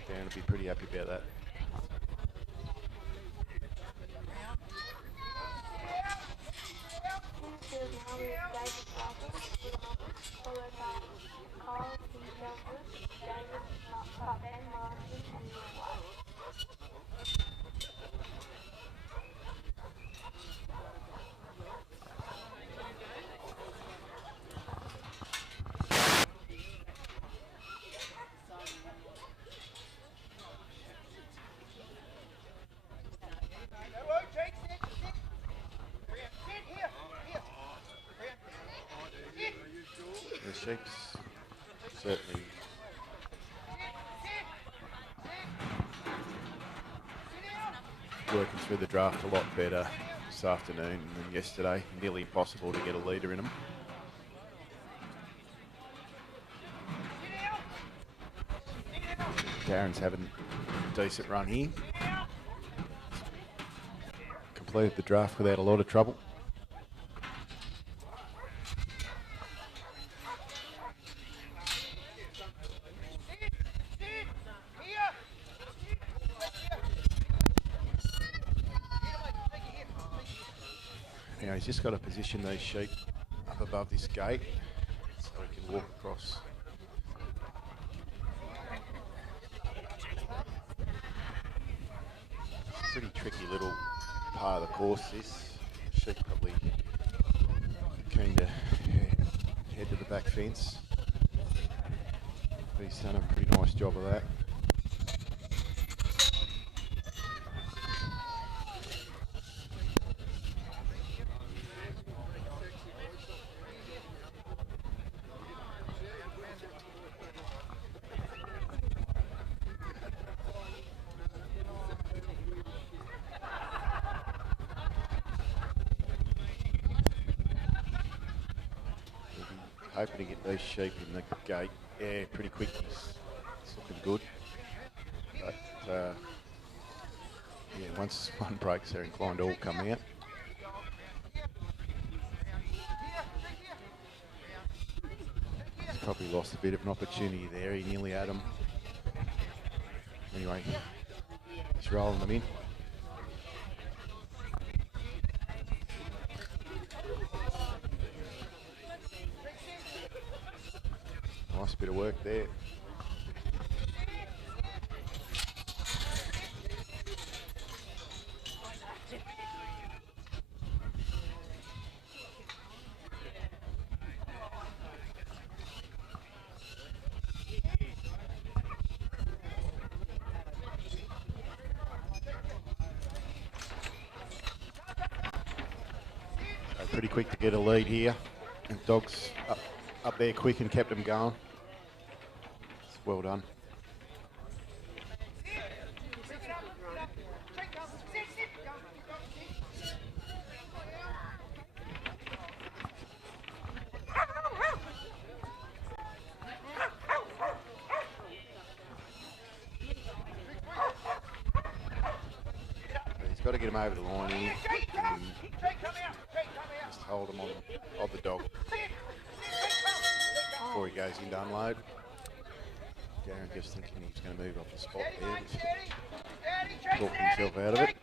down to be pretty happy about that. The sheep's certainly working through the draft a lot better this afternoon than yesterday. Nearly impossible to get a leader in them. Darren's having a decent run here. Completed the draft without a lot of trouble. Now he's just got to position these sheep up above this gate so he can walk across. Pretty tricky little part of the course this. Sheep probably keen to head to the back fence. But he's done a pretty nice job of that. Hoping to get these sheep in the gate, yeah, pretty quick. It's looking good. But yeah, once one breaks, they're inclined to all come out. He's probably lost a bit of an opportunity there. He nearly had them. Anyway, he's rolling them in. Nice bit of work there. So pretty quick to get a lead here, and Dog's up up there quick and kept them going. It's well done. He's got to get him over the line here. Just hold him on the dog before he goes in to unload. Darren just thinking he's going to move off the spot there. Talking himself out of it.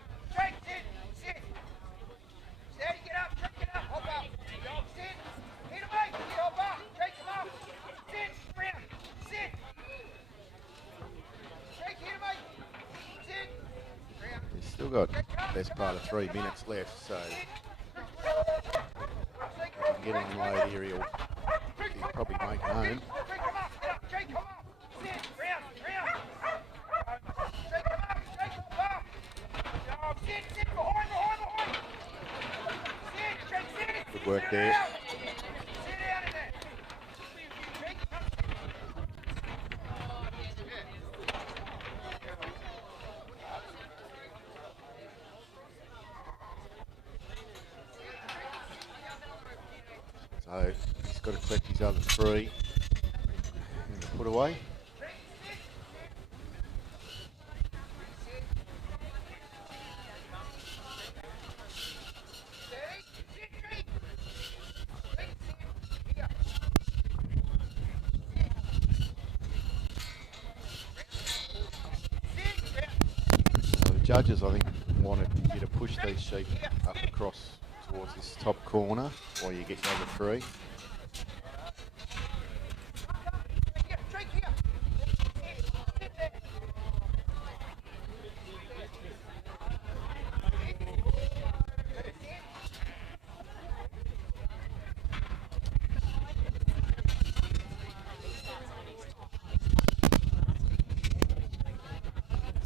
He's still got the best part of 3 minutes left, so if he can get him load here, he'll probably make it home. Good work there. So he's got to collect his other 3 and put away. So the judges, I think, wanted you to push these sheep up across towards this top corner while you get the other 3.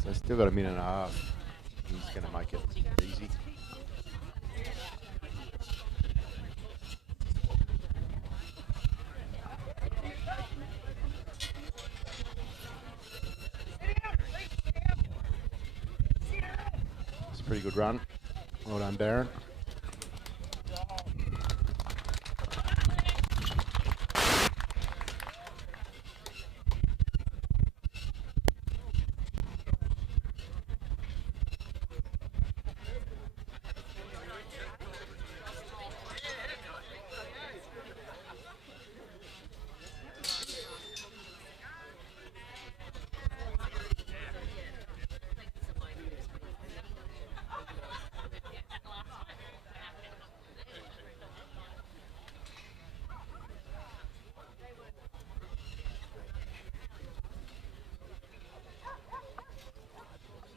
So still got a minute and a half. He's going to make it easy. It's a pretty good run. Well done, Darren.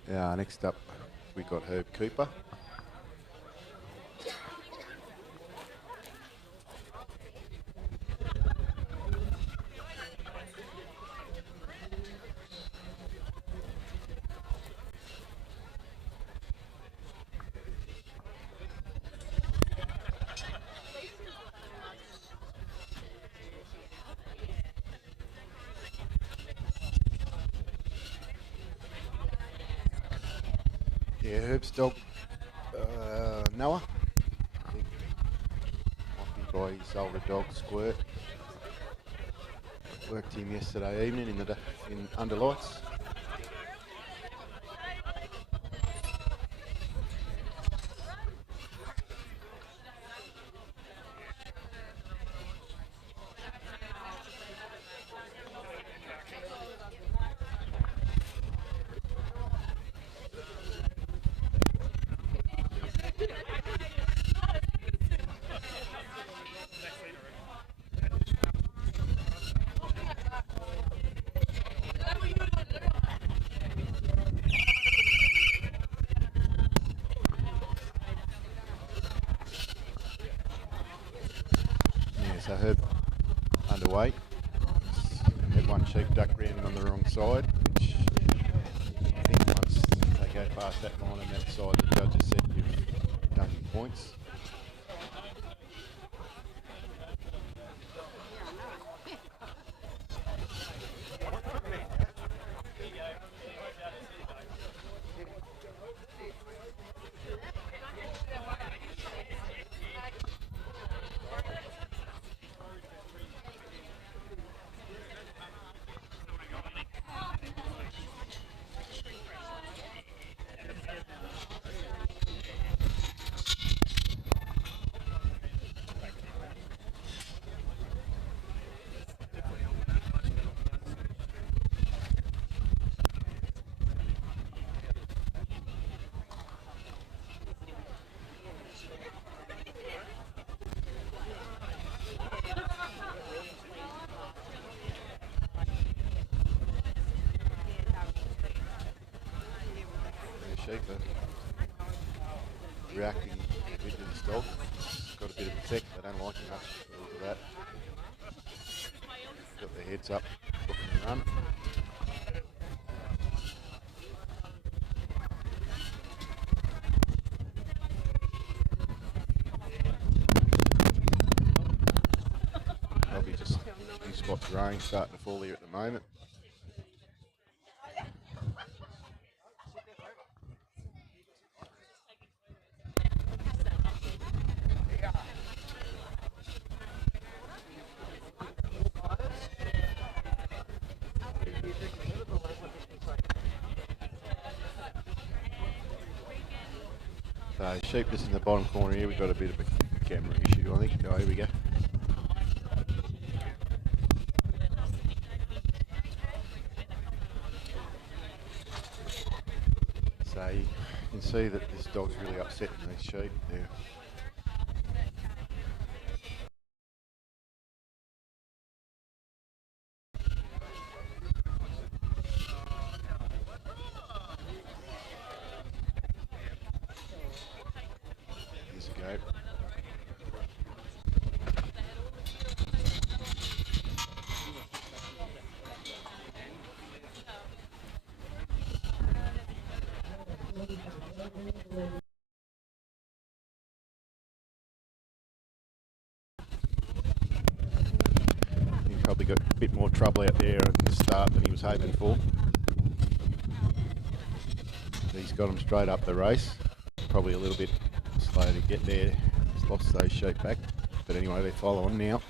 Yeah, next up we got Herb Cooper. Yeah, Herb's dog, Noah, I think, might be by his older dog, Squirt. Worked him yesterday evening in under lights. So Herb underway. Had one sheep duck round on the wrong side, which I think once they go past that line on that side, the judges said you've done your points. sheep are reacting a bit to this dog. It's got a bit of effect. They don't like him much. Look at that. Got their heads up, looking to run. Probably just new spots of rain starting to fall here at the moment. So sheep just in the bottom corner here, we've got a bit of a camera issue, I think. Oh, here we go. So you can see that this dog's really upsetting these sheep. They're Here's a goat. He probably got a bit more trouble out there at the start than he was hoping for. He's got him straight up the race. Probably a little bit slow to get there. He's lost those sheep back. But anyway, they're following now.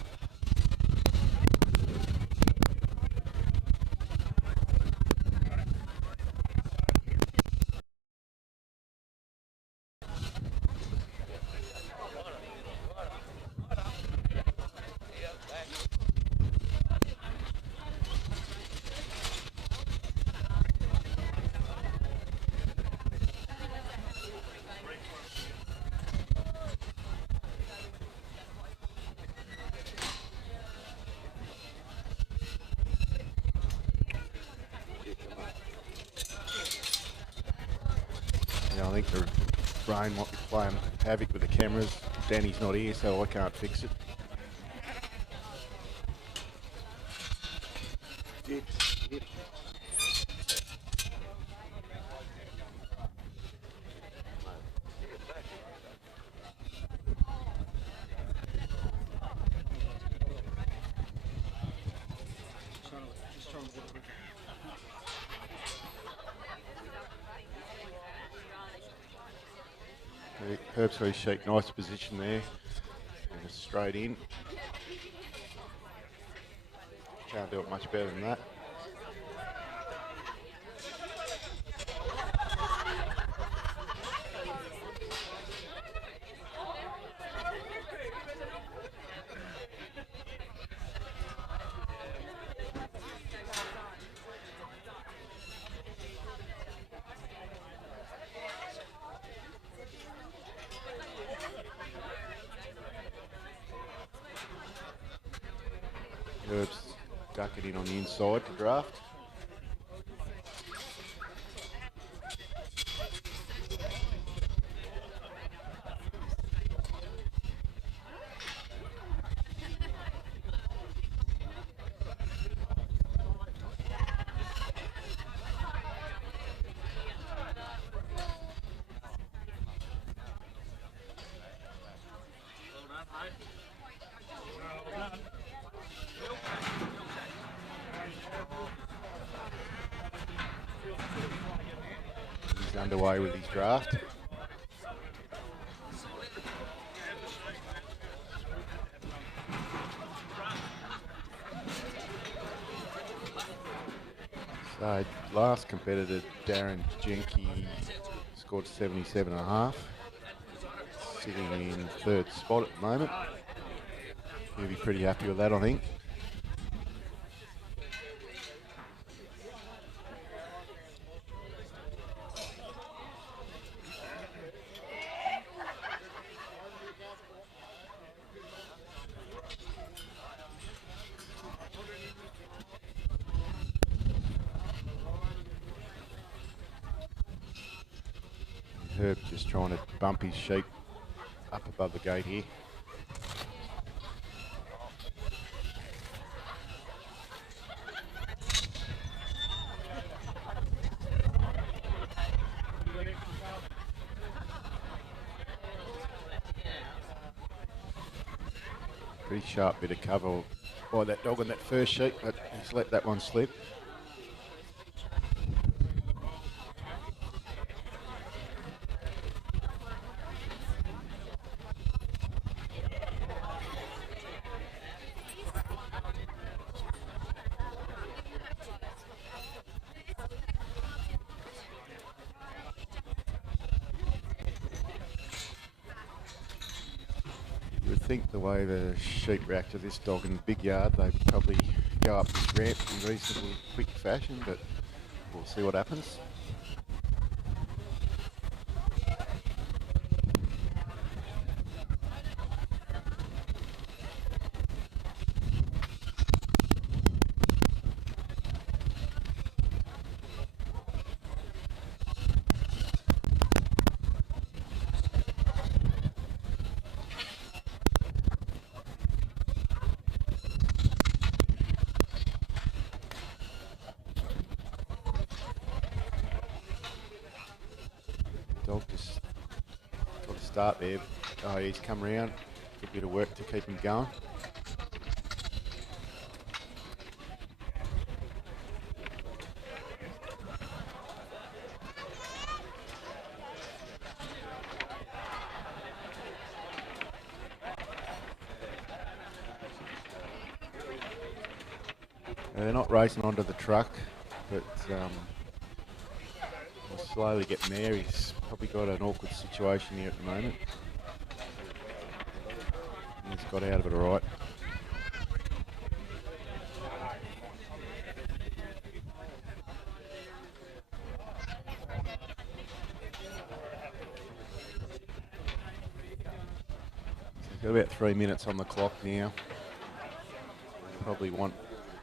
Yeah, I think the brain might be playing havoc with the cameras. Danny's not here, so I can't fix it. Herb's got his sheep, nice position there, and just straight in. Can't do it much better than that. Herb's ducking in on the inside to draft. He's underway with his draft. So last competitor, Darren Jenkey, scored 77.5. Sitting in third spot at the moment. He'll be pretty happy with that, I think. Herb just trying to bump his sheep up above the gate here. Pretty sharp bit of cover by that dog on that first sheep, but he's let that one slip. You would think the way the sheep react to this dog in the big yard, they'd probably go up this ramp in reasonably quick fashion, but we'll see what happens. Dog just got to start there. Oh, he's come round. Good bit of work to keep him going. They're not racing onto the truck, but we'll slowly get there. He's probably got an awkward situation here at the moment. He's got out of it all right. So we've got about 3 minutes on the clock now. Probably want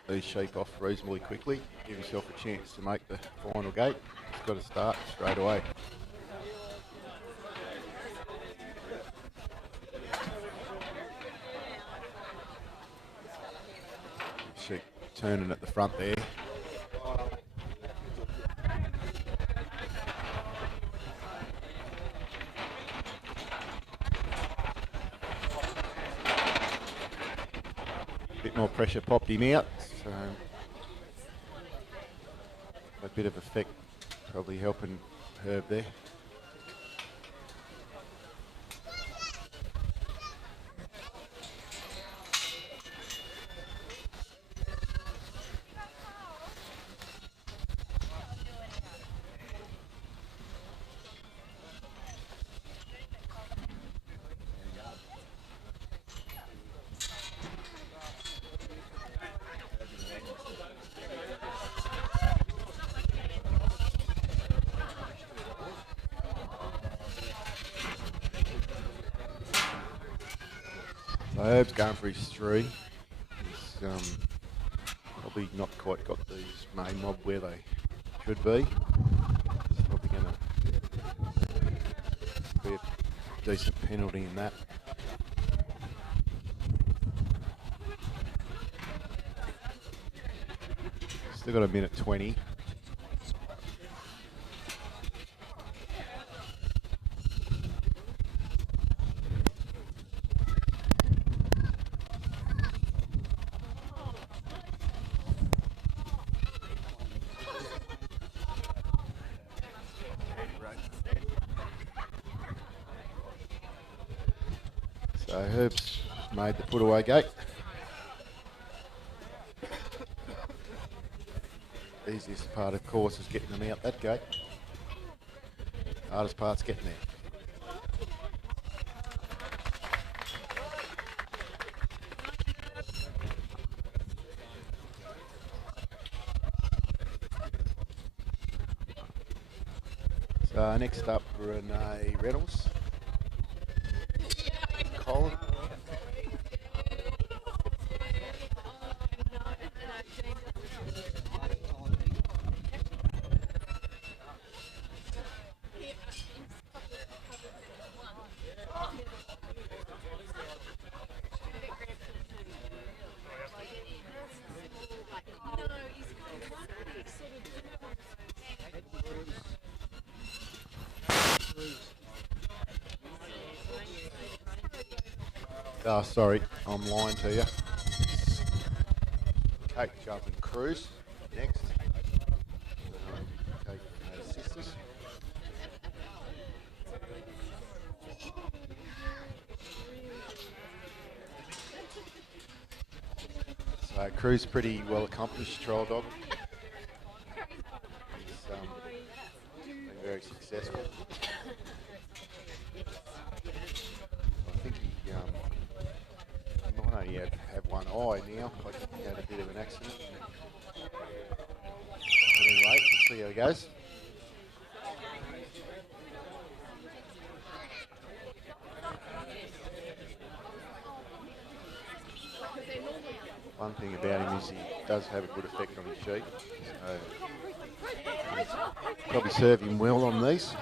these sheep off reasonably quickly. Give yourself a chance to make the final gate. It's got to start straight away. Sheep turning at the front there. Bit more pressure popped him out, so a bit of effect probably helping Herb there. So Herb's going for his 3. He's probably not quite got these main mob where they should be. It's probably going to be a decent penalty in that. Still got a minute 20. So Herb's made the put away gate. Easiest part of course is getting them out that gate. Hardest part's getting there. So next up, Renee Reynolds. Colin. Sorry, I'm lying to you. Kate Jump and Cruise next. Kate sisters. So Cruise pretty well accomplished trial dog. He's been very successful. I think he might only have one eye now. I think he had a bit of an accident. But anyway, let's see how he goes. One thing about him is he does have a good effect on his sheep. So probably serve him well on these.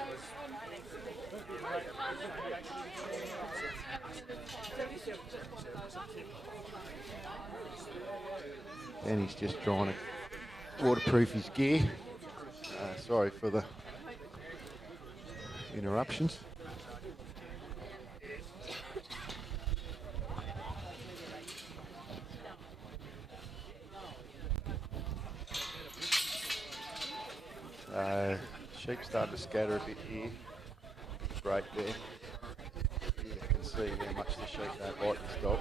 And he's just trying to waterproof his gear. Sorry for the interruptions. Sheep starting to scatter a bit here. Great there. You can see how much the sheep don't like this dog.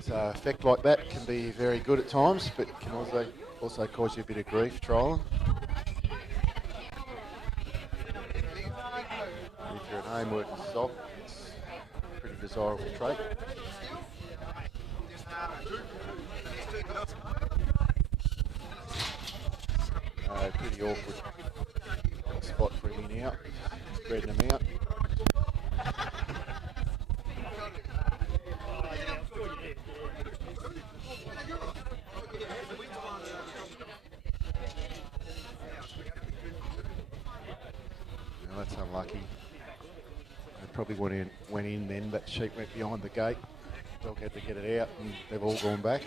So an effect like that can be very good at times, but can also cause you a bit of grief trialling. If you're at home working stock, it's a pretty desirable trait. Pretty awkward spot for him in out, spreading them out. Now that's unlucky. They probably went in then, that sheep went behind the gate. Dog had to get it out and they've all gone back.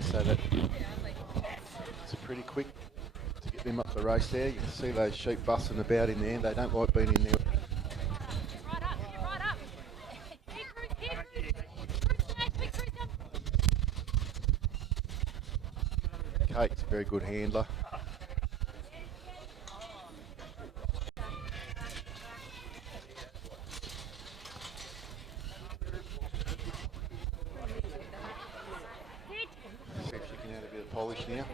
So that it's pretty quick to get them up the race there. You can see those sheep busting about in there. They don't like being in there. Kate's a very good handler. Polish now.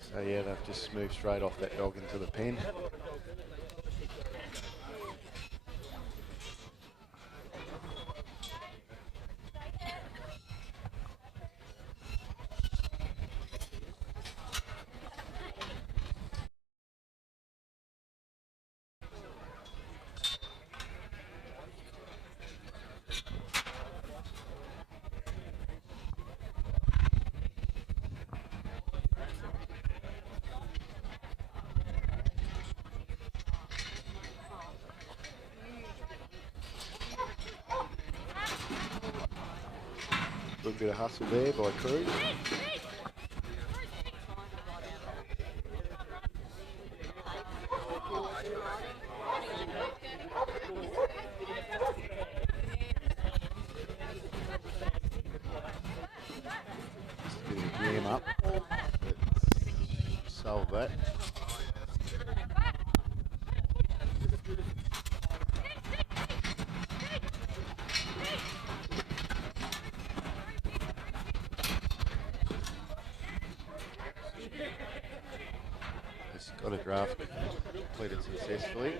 So yeah, they've just moved straight off that dog into the pen. Good bit of hustle there by Cruz. Just a bit of a jam up, but solve that. Got a draft completed successfully.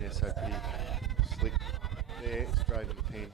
Yeah, so pretty slick there, straight in the pin.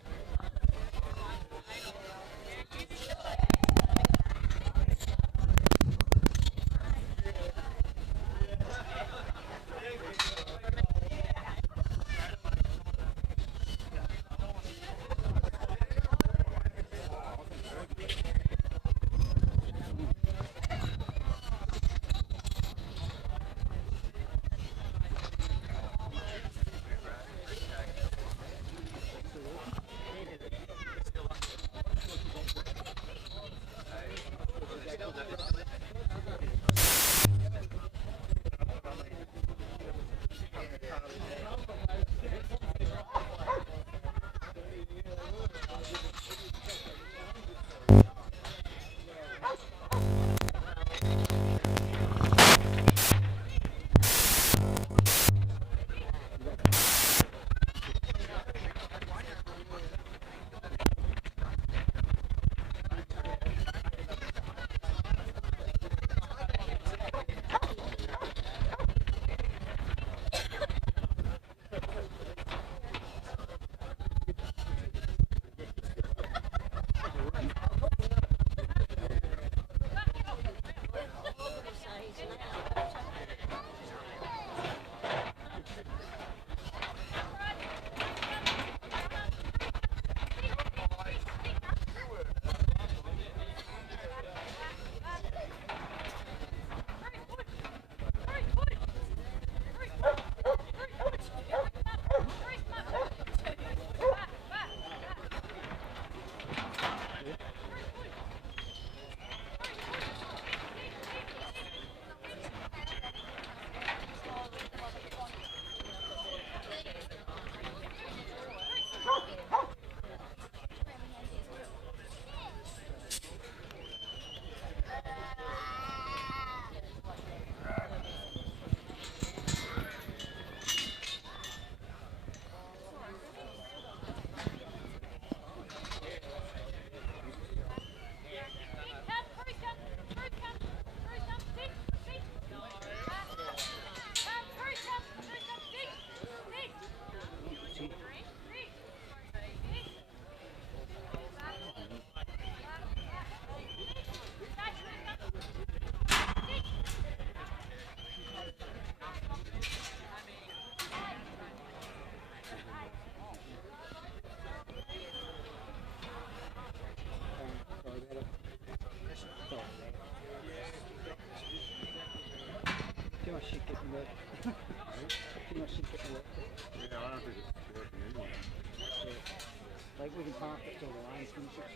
Too much shit getting work. Too much shit getting work. Yeah, I don't think it's working anyway. Yeah. Like we can park it till the line finishes.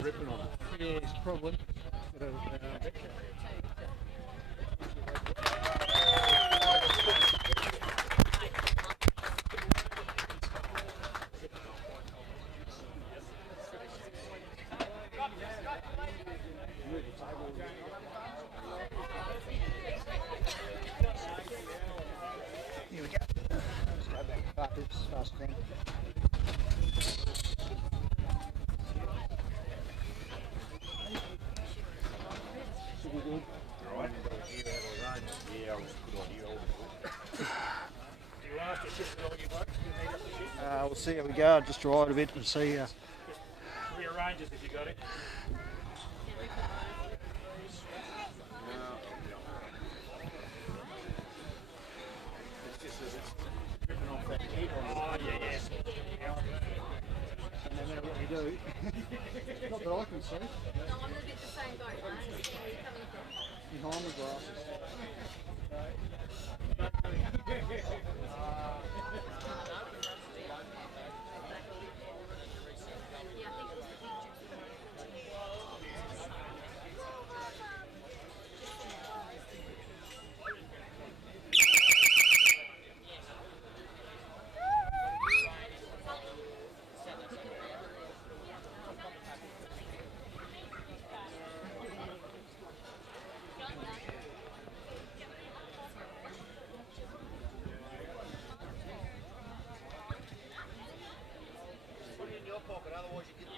Ripping on it. Yeah, it's a problem. Here we go. Let's go back backwards, fast thing. Should be good. Right. Yeah, I was good idea. We'll see how we go. I'll just try it a bit and see. Rearrange it if you got it. do. Not that I can see. No, I'm a bit the same boat, I understand where you're coming from. Behind the glasses. Yeah, I think it was the picture. Put it in your pocket, otherwise you get.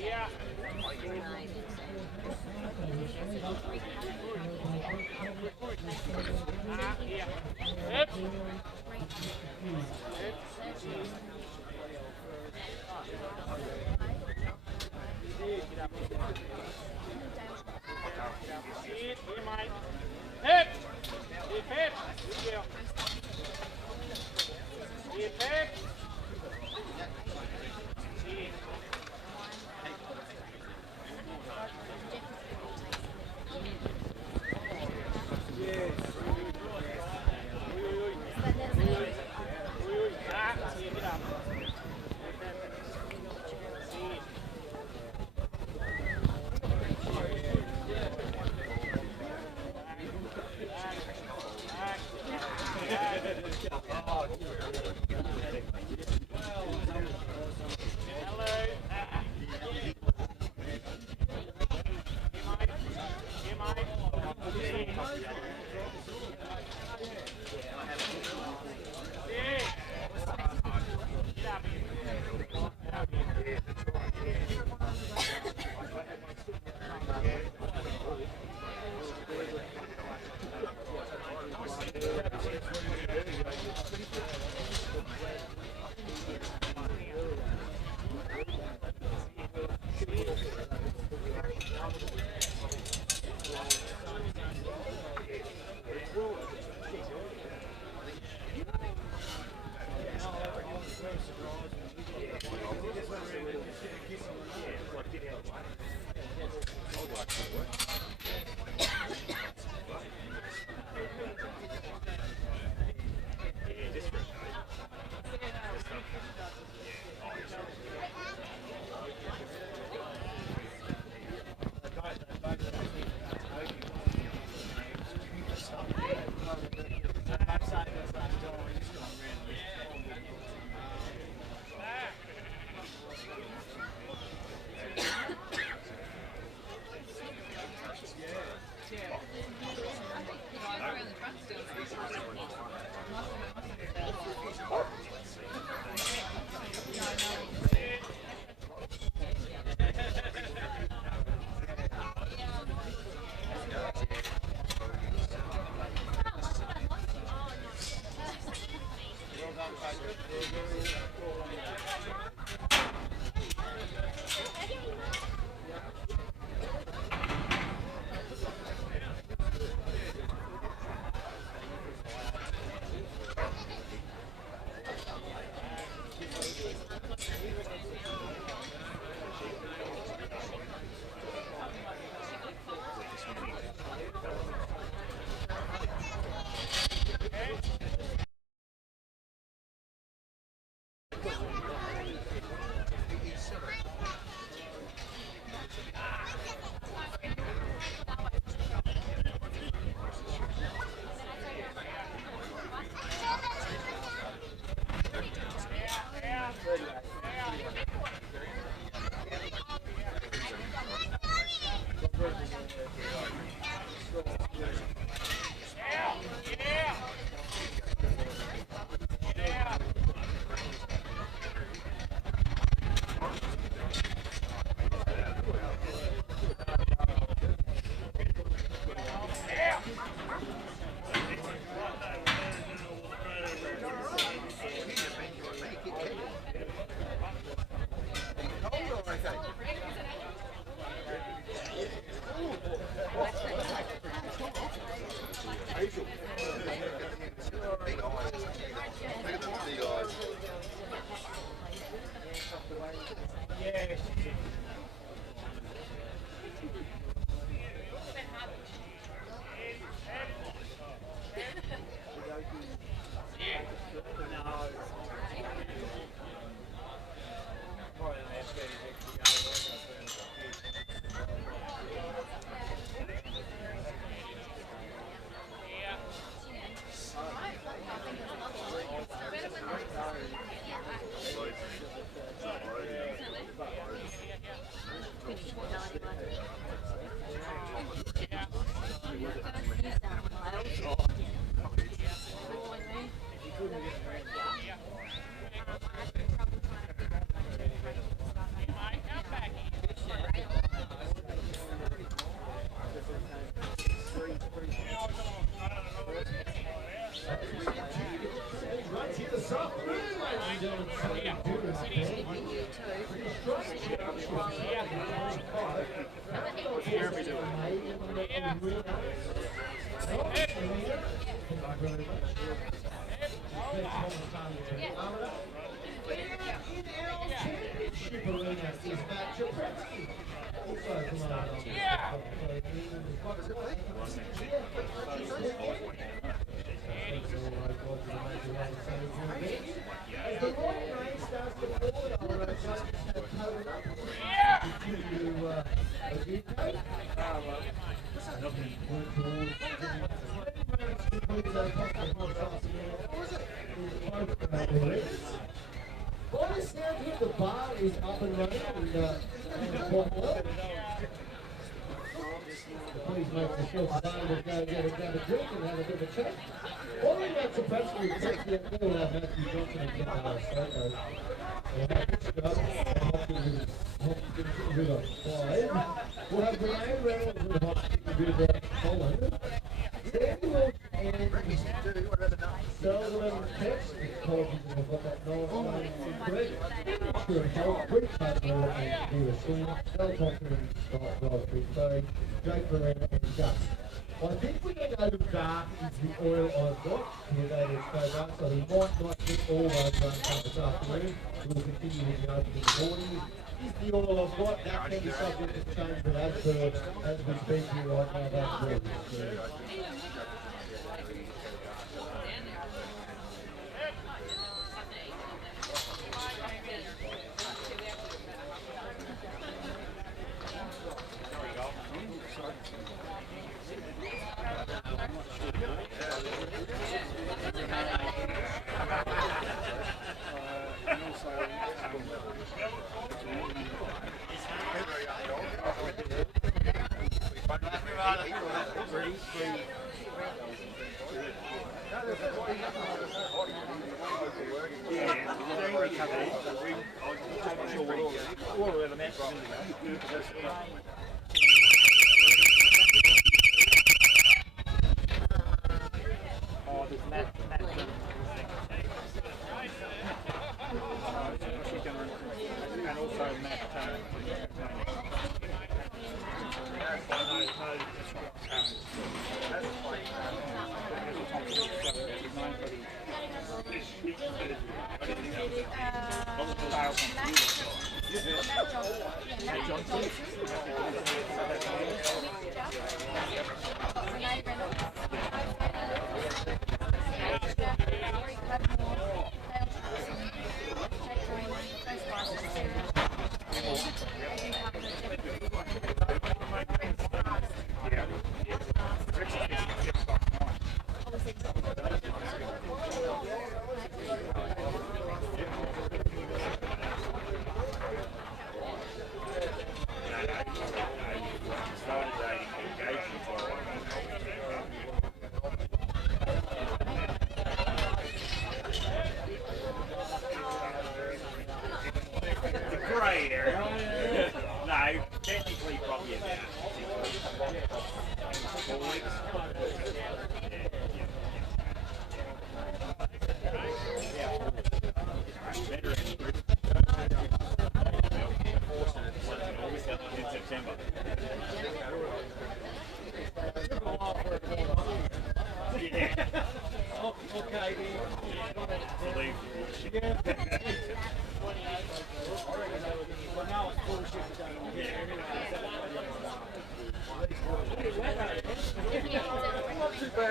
Yeah. What's Jeremy doing? The bar is up and running and quite well. Please make yourself available to go get a drink and have a bit of a chat. Following that suppression, we actually have Matthew Johnson and Kelpie Stokoe. River 5. We'll have Brian Reynolds with Hopkins River Holland. Samuel and Sullivan Tex. Apologies if I've got that name incorrect. Sure, Health, Britt Taylor and Vera Sweeney. Del Thompson and Scott Godfrey. So, Jake Moran and Gus. I think we're going to go to dark is the oil I've got. Here they is so dark, so we might not get all those runs up this afternoon. We'll continue with the open in the morning. Is the oil I've got, that can be subject to change, but as we speak here right now, that's where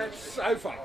it's so far.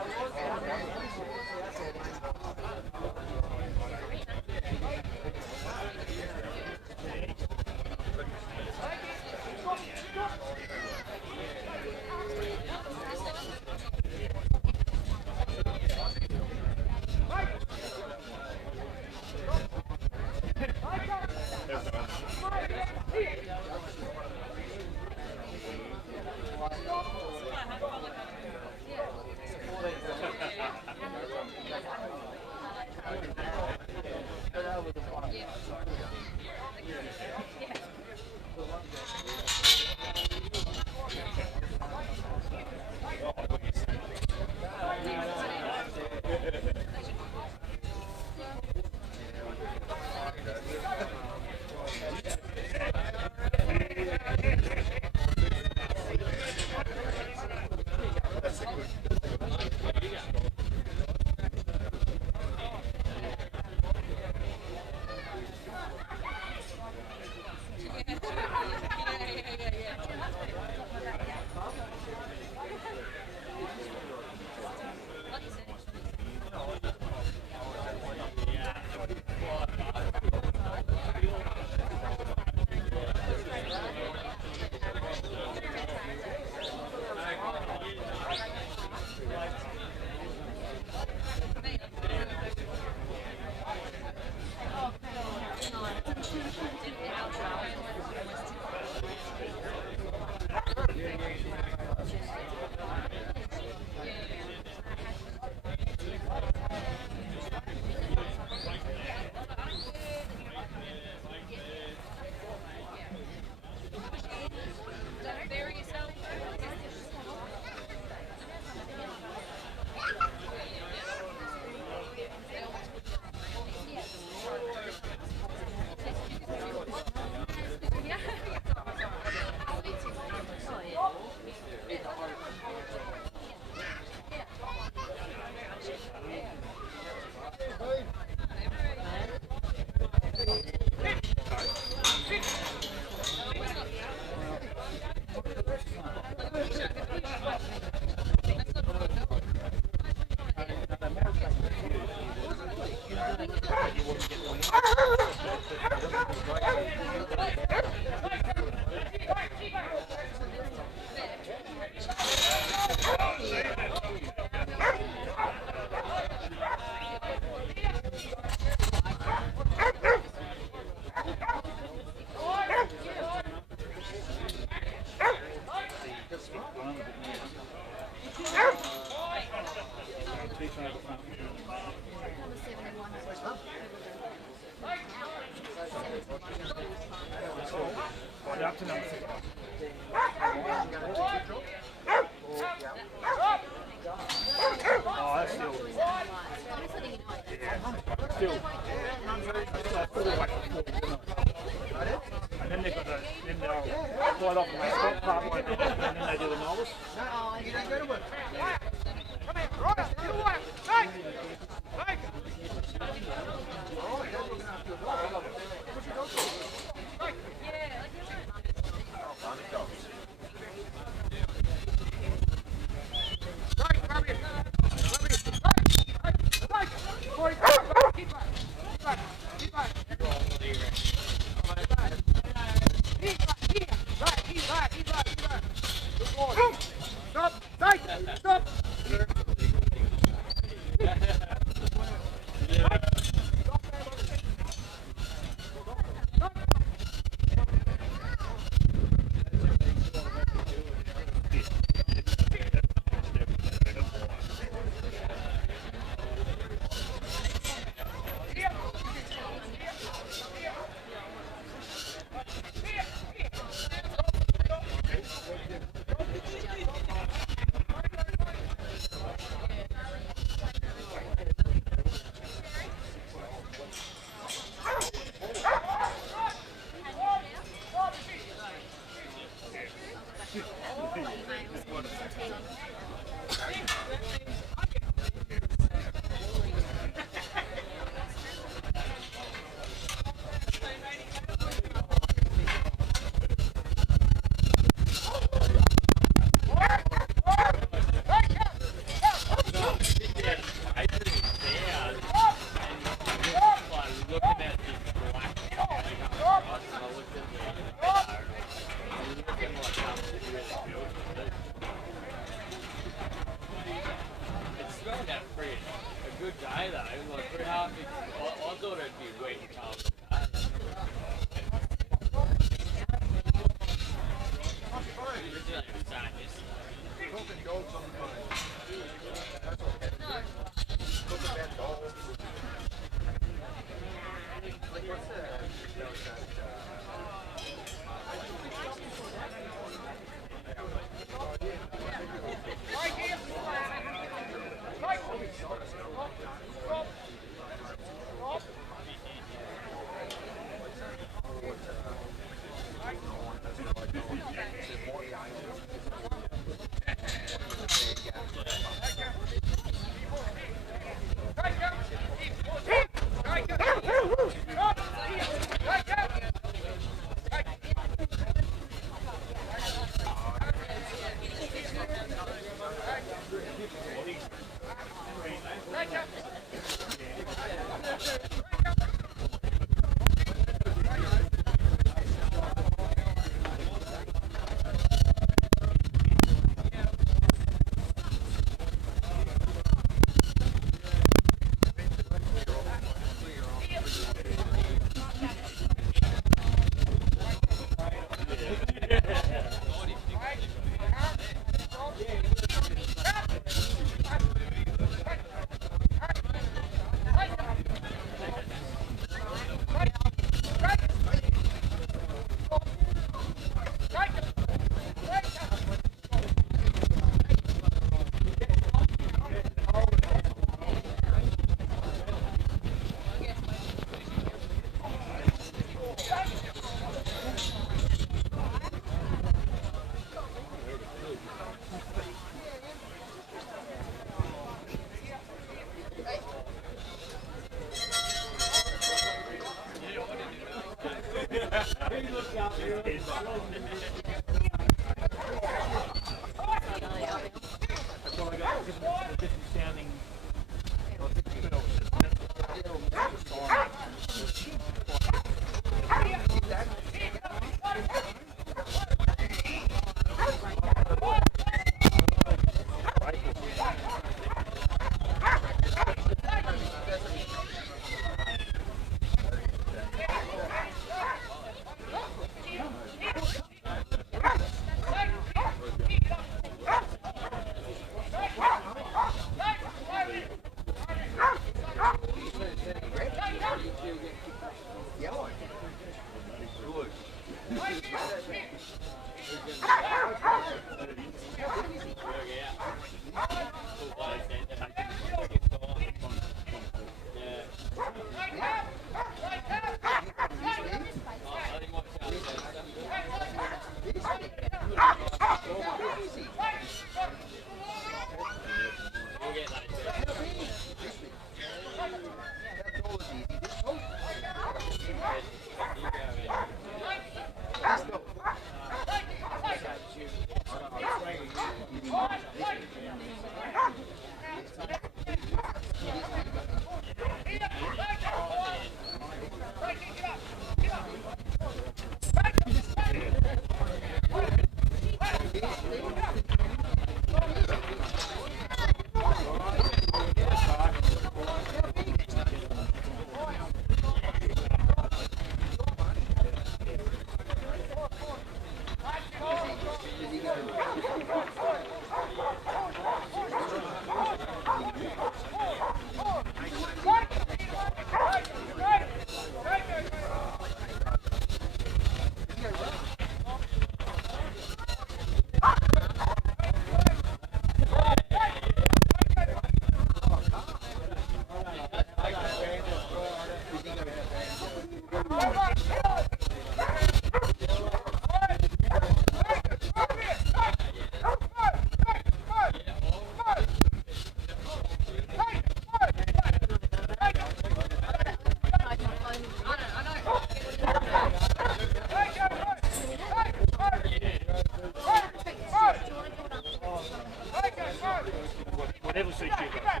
Whatever suits you guys.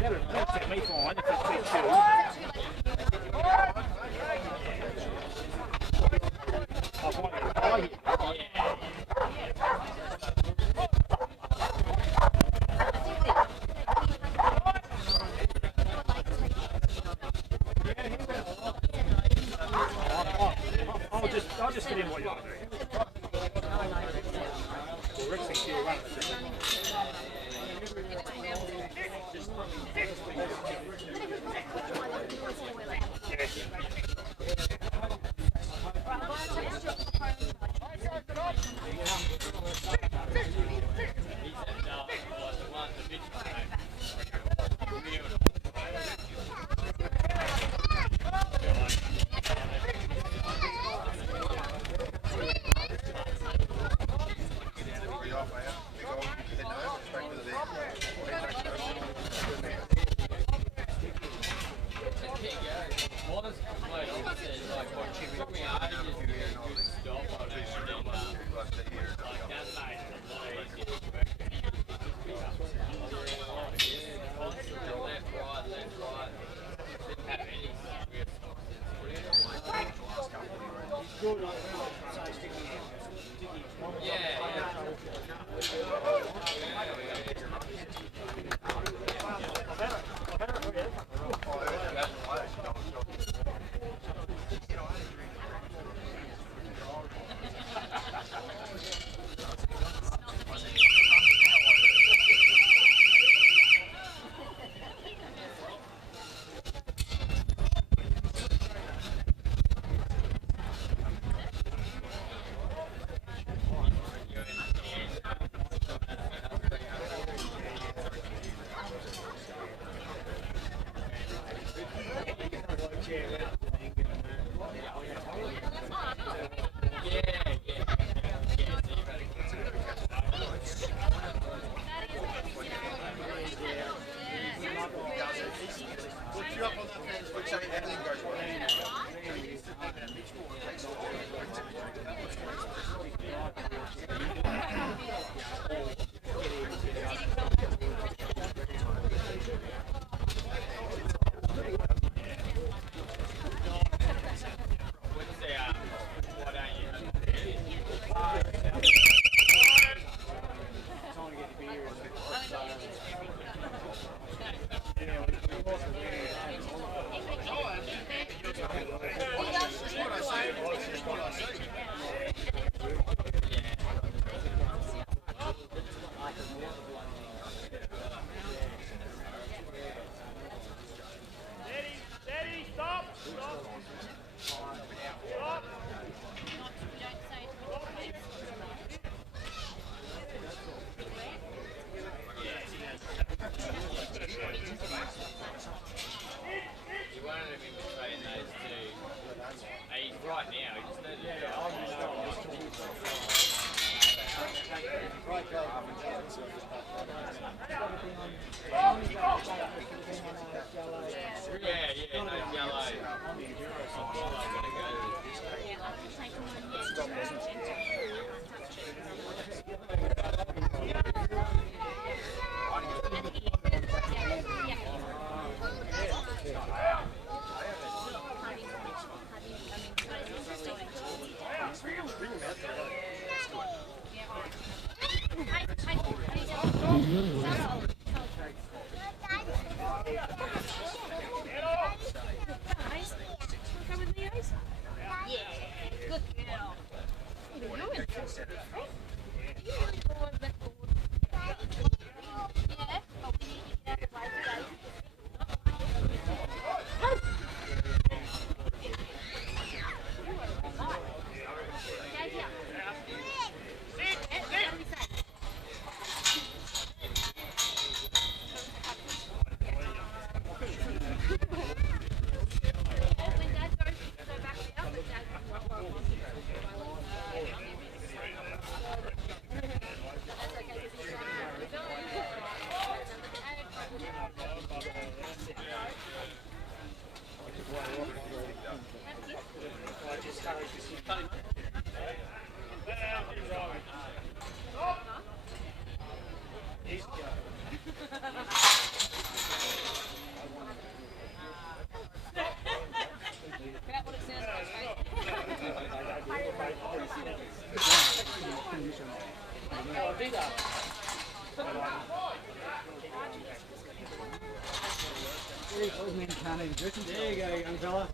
That'll set me fine if it suits you. I'll just get in what you want to do. Well, Rick thinks you're right. There you go, young fella.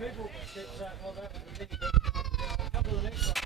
People get that, well, that was the thing. A couple of the next ones.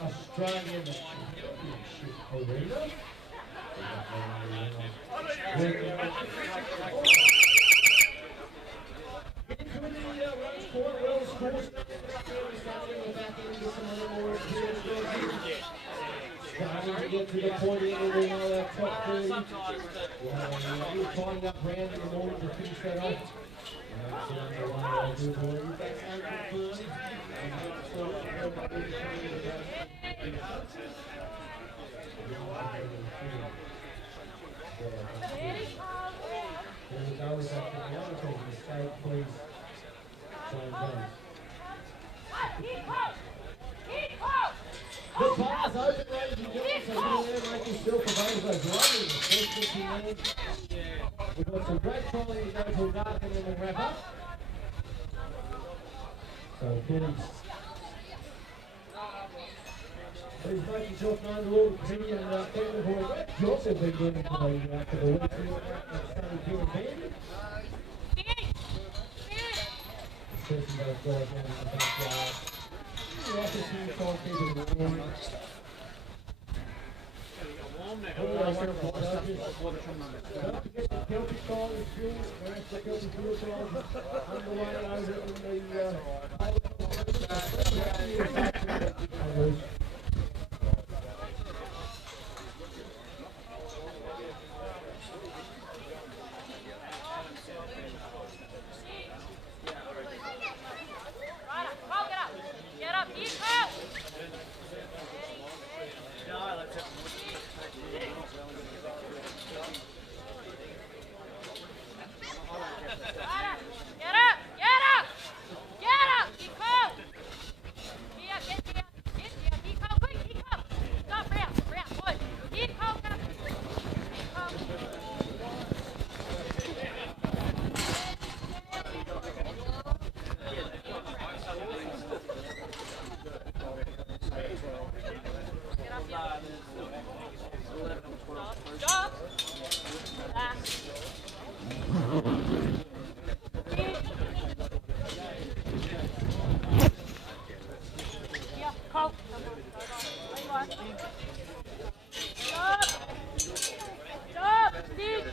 Australian Championship arena. Starting to get to the point in the top 30. We're finding up round in the morning to finish that off. The bar's open, ladies and gentlemen, so get in there, make yourself available. Running the first 50 minutes. We've got some great trolling to go till dark and then we'll wrap up. So please make yourself known to all the committee and family for a great job they've been doing for the week at Sunday June Band. Especially those guys down in the backyard. The office here trying to keep it warm. Don't forget the Kelpie style is still, the Kelpie field trials underway over in the Call. Stop! Stop! Stick!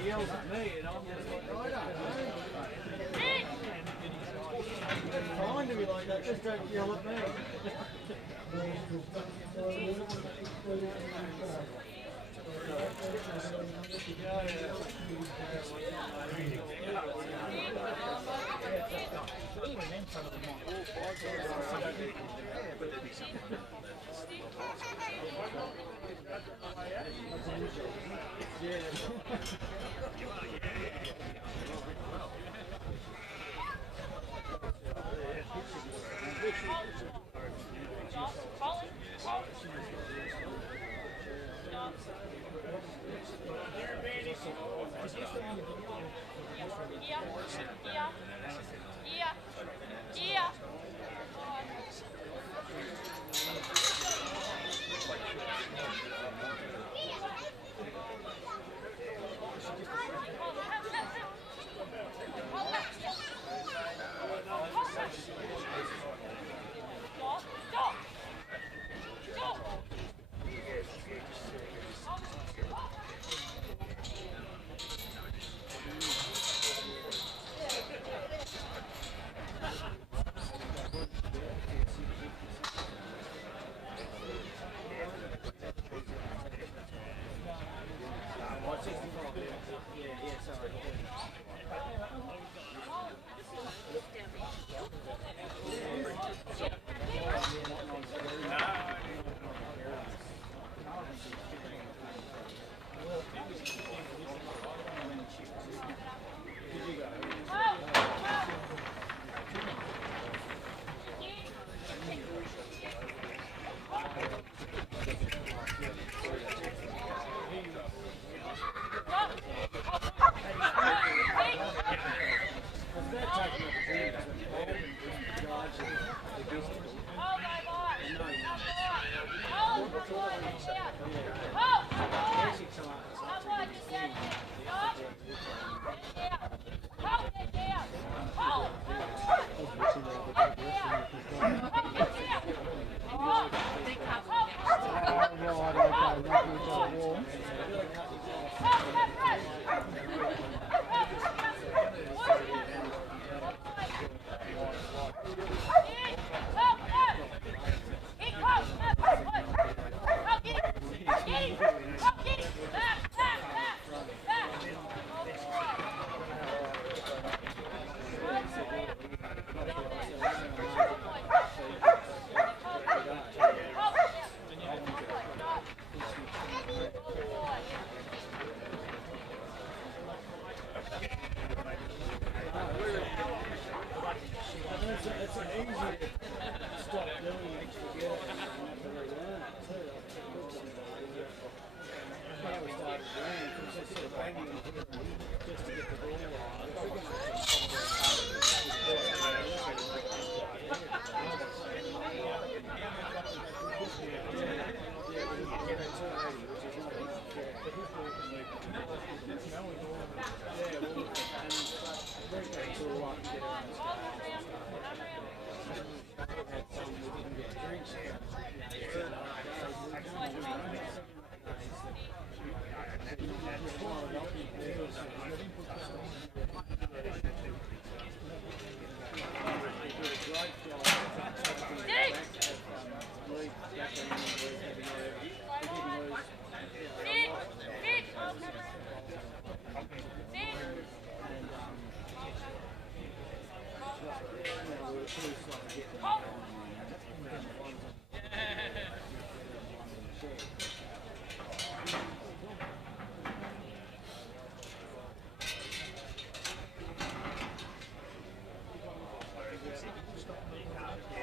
He yells at me and I'm just like, I don't know. Fine to be like that, just don't yell at me.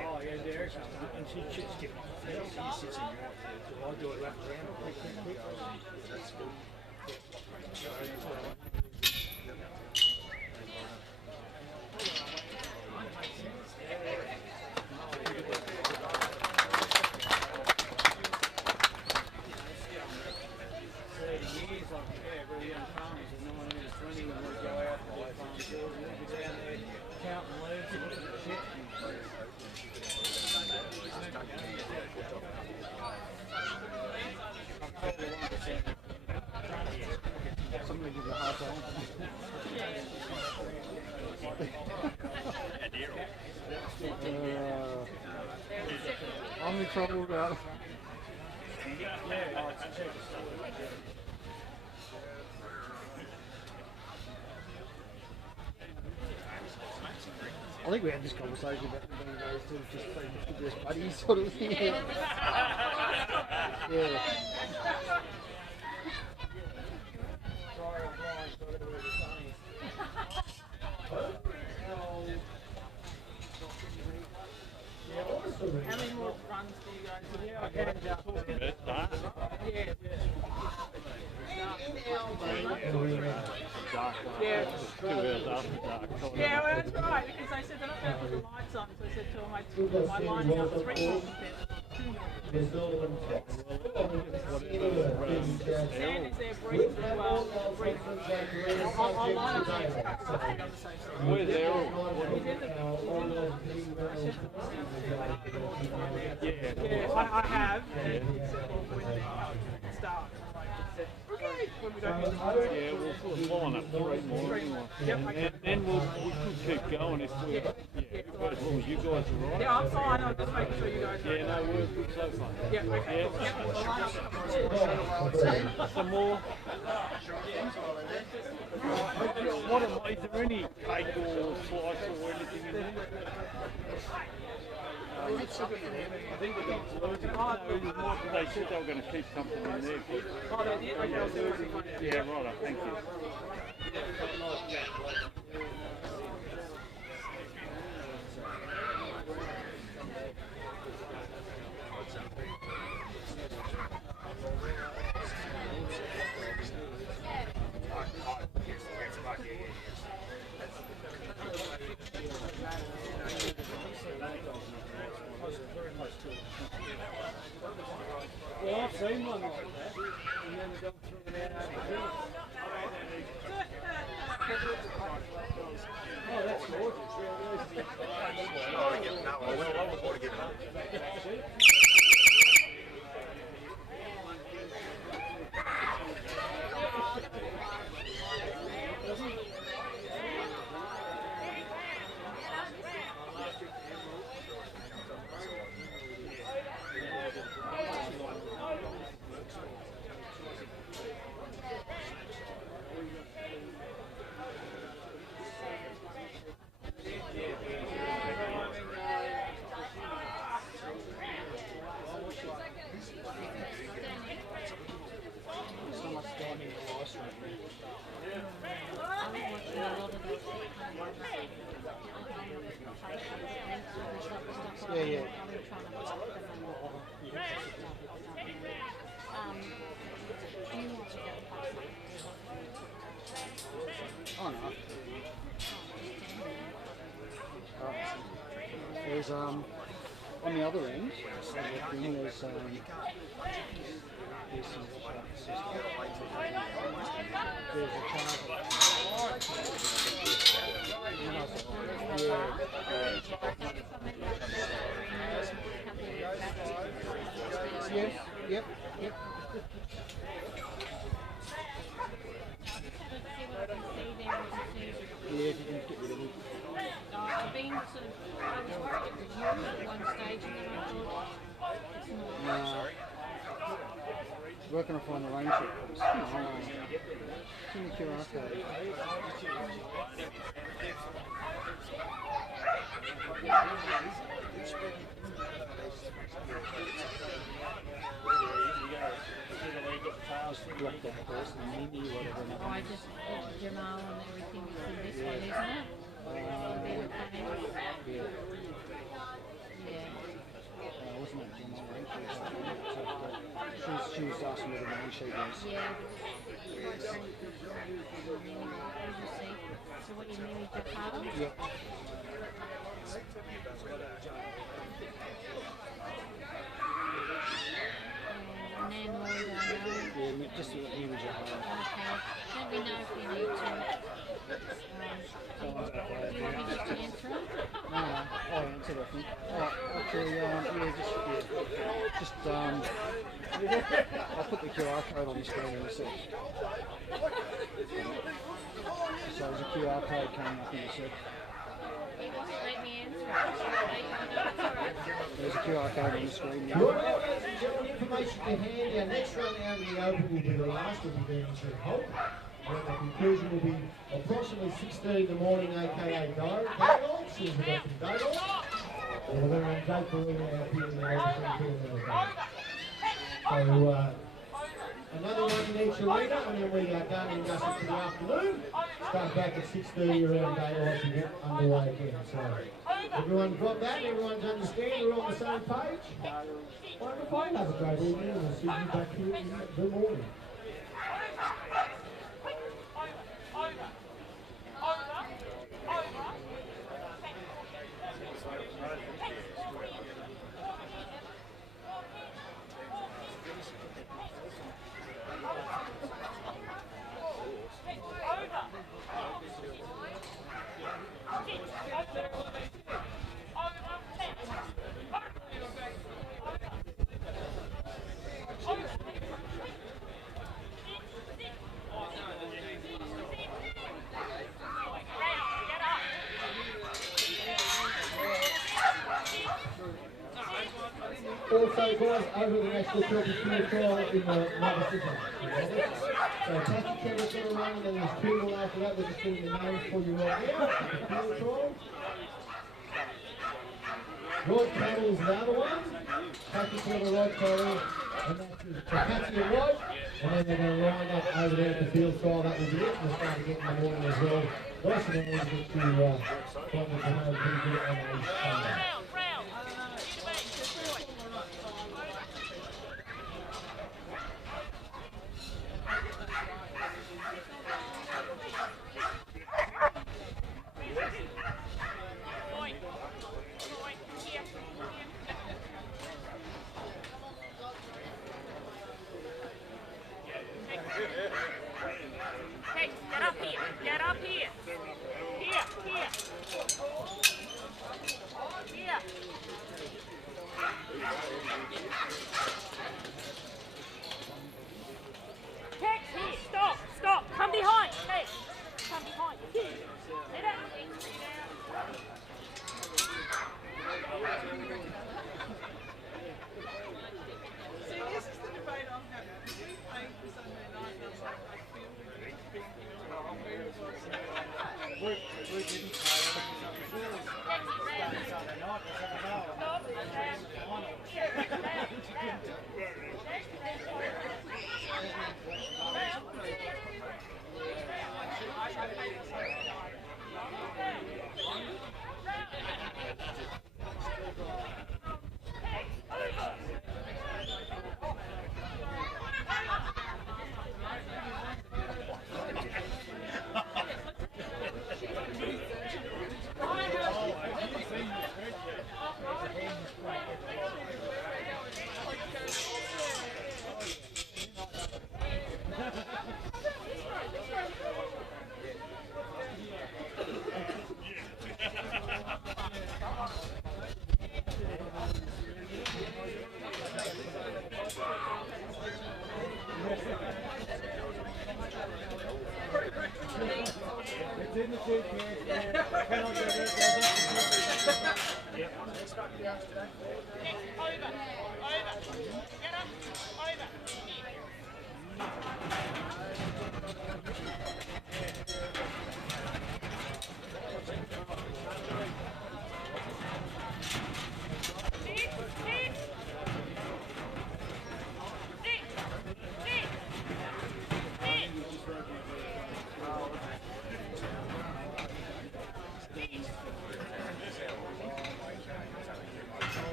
Oh, yeah, there's and she just get she sits in your so I'll do it wrapped around quick. That's good. I'm in trouble about it. I think we had this conversation about being those two just being best buddies sort of thing. Yeah. How many more runs do you guys do? Yeah, I can Yeah, well, that's right, because I said they're not going to put the lights on, so I said to them, my lining up 3 more Sand is there, breathe as well, breathe. I'll line up there. Where's Errol? Yeah, I have. Start. Yeah, we'll line up 3 more anyway. And then we could keep going if we, as long as you guys are right. Yeah, I'm fine. I'm just making sure you guys are. Yeah, no, we're good so far. Yeah, okay. Yeah. Some more. Is there any cake or slice or anything in there? I think the dogs losing. They said they were going to keep something in there. Oh, they did? Okay, I'll see what I can find out. Yeah, right, thank you. Well, I've seen one like that, and then the dog threw it out over the Oh, that's gorgeous. Yeah. Oh no. There's on the other end, there's some there's some there's a charger. Yes, yep. Yeah, if you can get rid of it. I've been sort of, I was worried it was you at one stage and then I thought it's not. No. Where can I find the rain check? Oh. It's in the QR code. blocked off course and Mimi or whatever. I just put Jamal and everything to this one, isn't it? Wasn't it Jamal? She was asking what the main sheet was. Yeah. So what you mean with Jakarta? Yep. And then Lloyd, I know. Yeah, just the image of her. Okay. Let me know if you need to. Do you want me just to answer it? No, I'll answer that thing. Actually, I'll put the QR code on the screen in a sec. So there's a QR code coming up in a sec. He won't let me answer it. There's a QR code on the screen now. Right, ladies and gentlemen, information to hand. Our next round out of the Open will be the last. Will be Darren Jenkey. And the conclusion will be approximately 6:30 in the morning, aka Doyle. She's the best from Doyle. And we're going to go for it out here in the Open. So, another one in each arena, and then we are done and dusted for the afternoon. Start back at 6:30 around daylight to get underway again. So, everyone got that? Everyone's understand? We're on the same page? Wonderful. Have a great evening, and we'll see you back here in the morning. Also, guys, over the National Kelpie Field trial in the Mother City. So, Patrick Kevin's going to run, and then there's two more after that. We're just getting the names for you right now. The field trial. Rod Carroll is the other one. Patrick Kevin, Rod Carroll, and that's Patsy and Rod. And then they're going to line up over there at the field trial. That will be it. We'll start again in the morning as well. Nice and easy to find the home pretty good on a Sunday. Hey, get up here. Get up here. Here. Here. Tex, here. Stop. Come behind. Hey, come behind. Here. Sit down. See, this is the debate I'm having. I played for Sunday night and I was like, I feel really big. We didn't play Sunday night.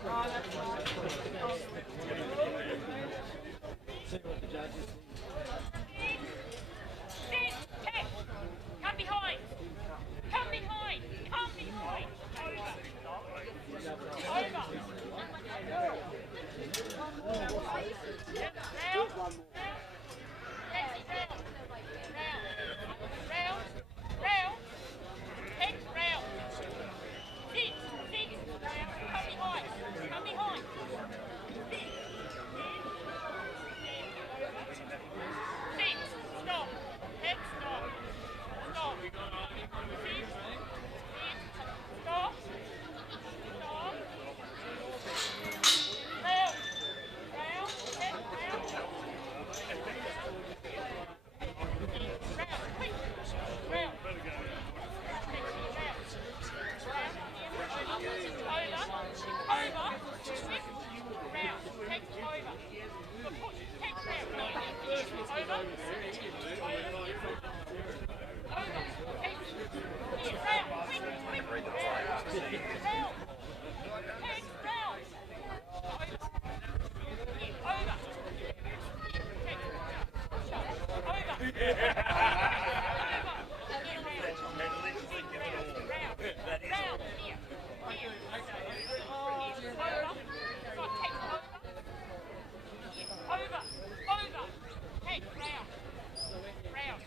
Come behind! Come behind! Come behind! Over! Round! Round! Head round! Sit! Round! Come behind! Come behind! Sit! Stop! Head stop! Stop! Sit! Stop! Stop! Round! Head round! Round.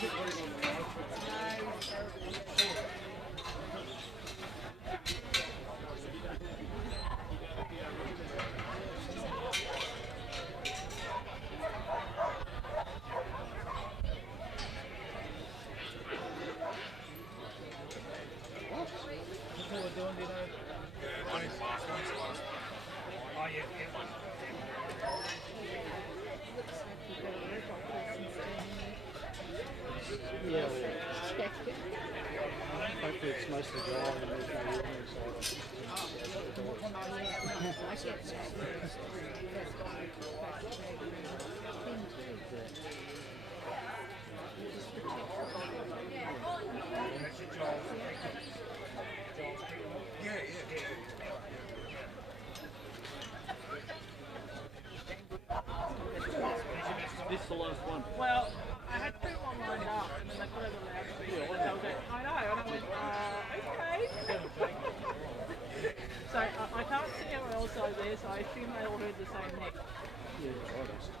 Yeah. Hopefully it's mostly dry and there's no water inside. This is the last one. Well, I had two one lined up, and then they put over loud. I know, and I went, okay. So I can't see anyone else over there, so I assume they all heard the same neck.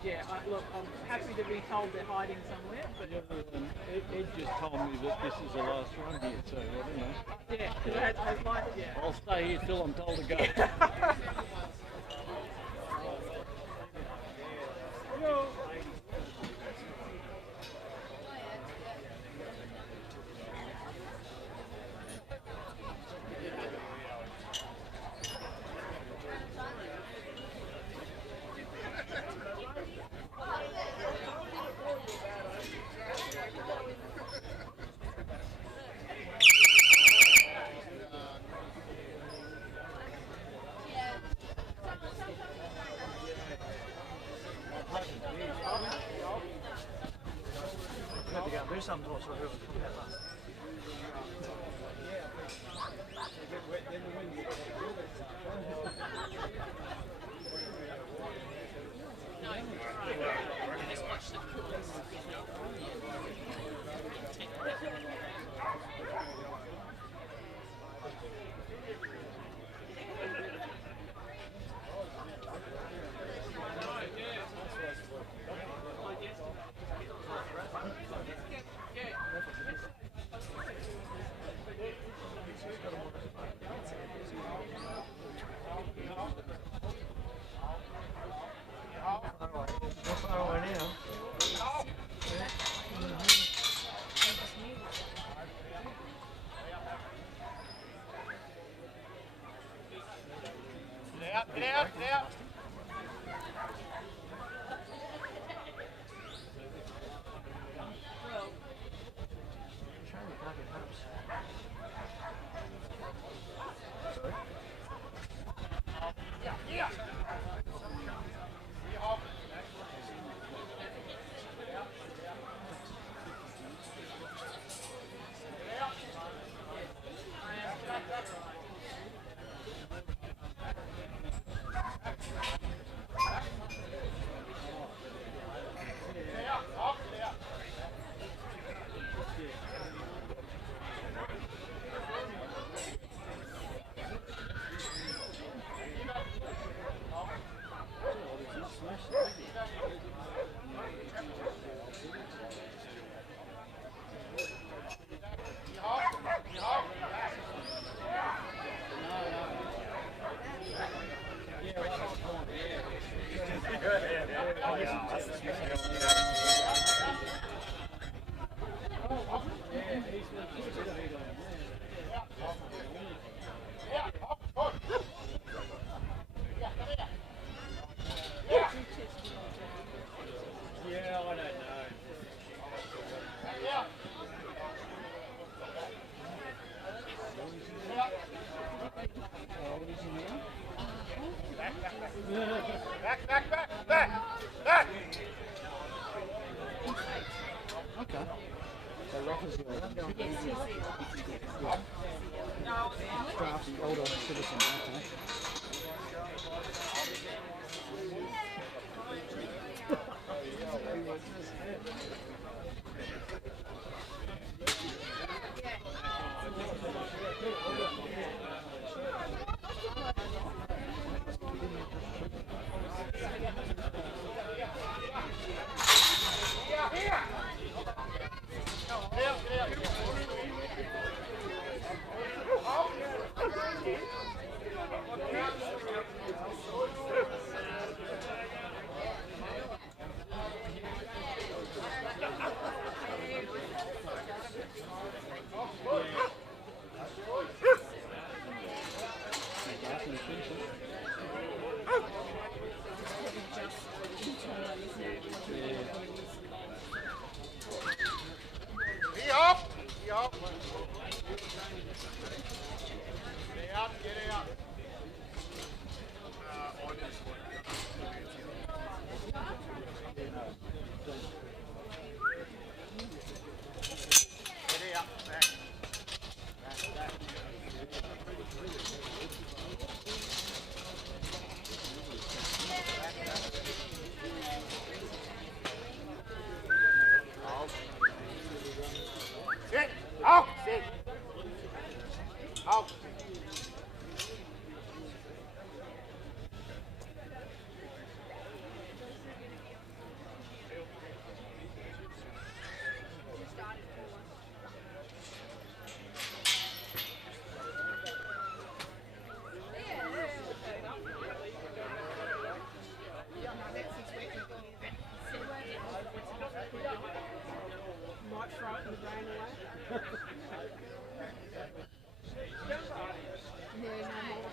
Yeah, look, I'm happy to be told they're hiding somewhere, but... Ed just told me that this is the last run here, so I don't know. Yeah, because I was like, yeah. I'll stay here till I'm told to go. Get out, get out. Okay. So Rafa's your draft older citizen, okay. might throw it in the drain away. Yeah, no more.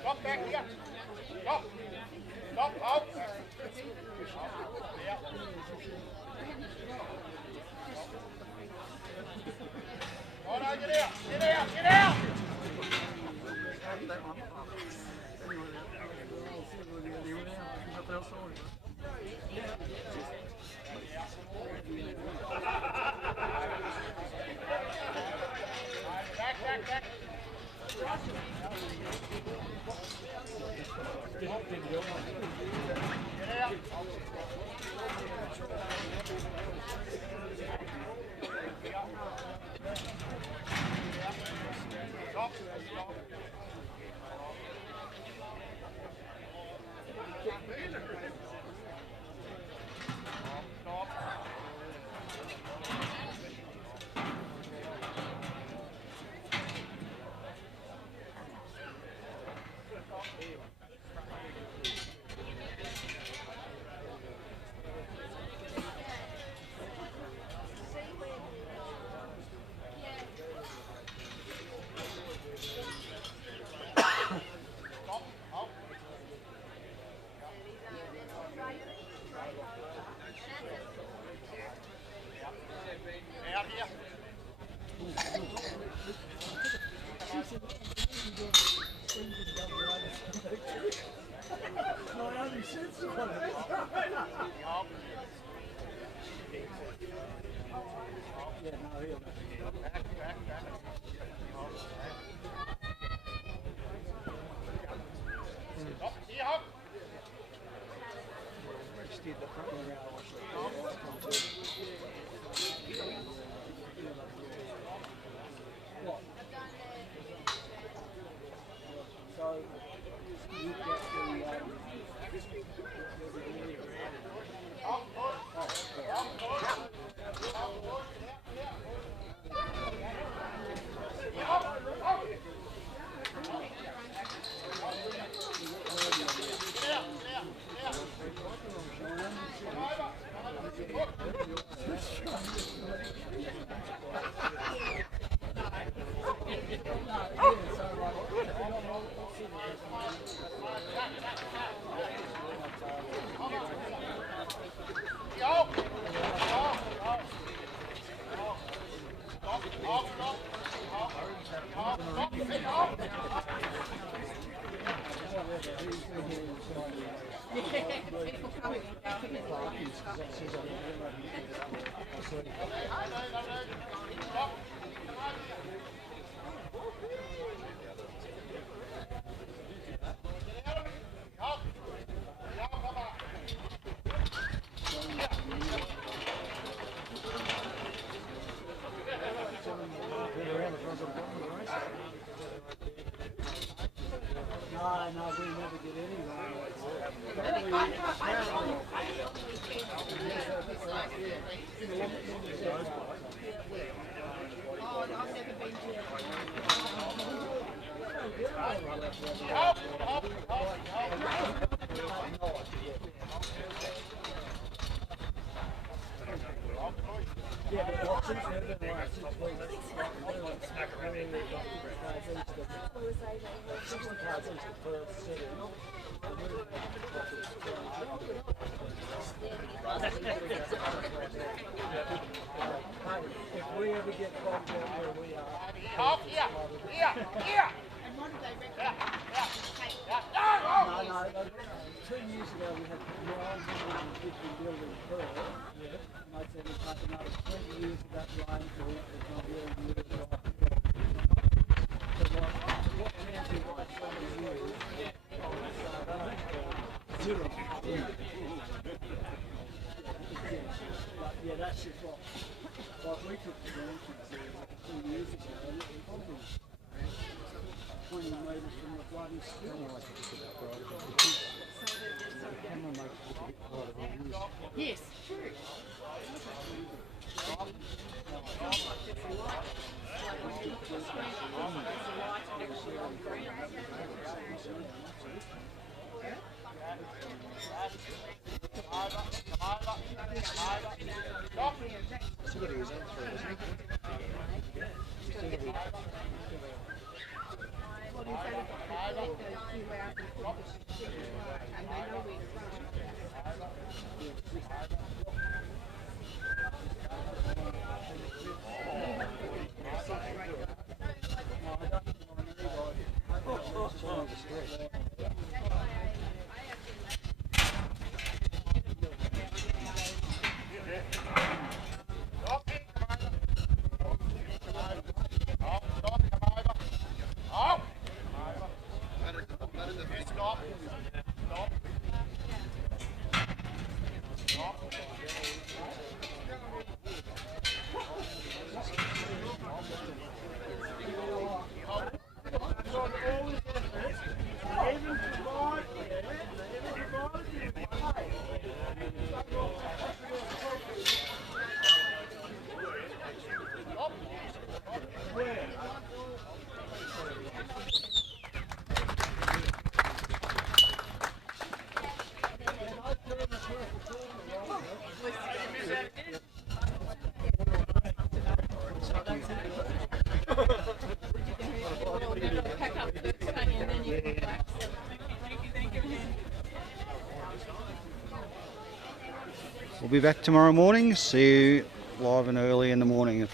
Stop back here. Stop. Stop. Out. Oh no, get out. Get out. Get out. Back, back, back. Get out. Stop. Stop. Out here. Stop. Here, hop. No, we never get anywhere. Oh, I've never been to it. Yeah, but what since they've been like 6 weeks, smack around in there, cards each the first city. If we never get bogged down where we are. Off here. Here. And what do they reckon? No, 2 years ago we had 950 buildings per. And they said it'd take another 20 years of that rainfall. There's not really new life. So what amounts to like 20 years? Zero. But yeah, that's just what we took the grandkids there 2 years ago, and it was probably 20 metres from the bloody school. Yes, true. We'll be back tomorrow morning. See you live and early in the morning.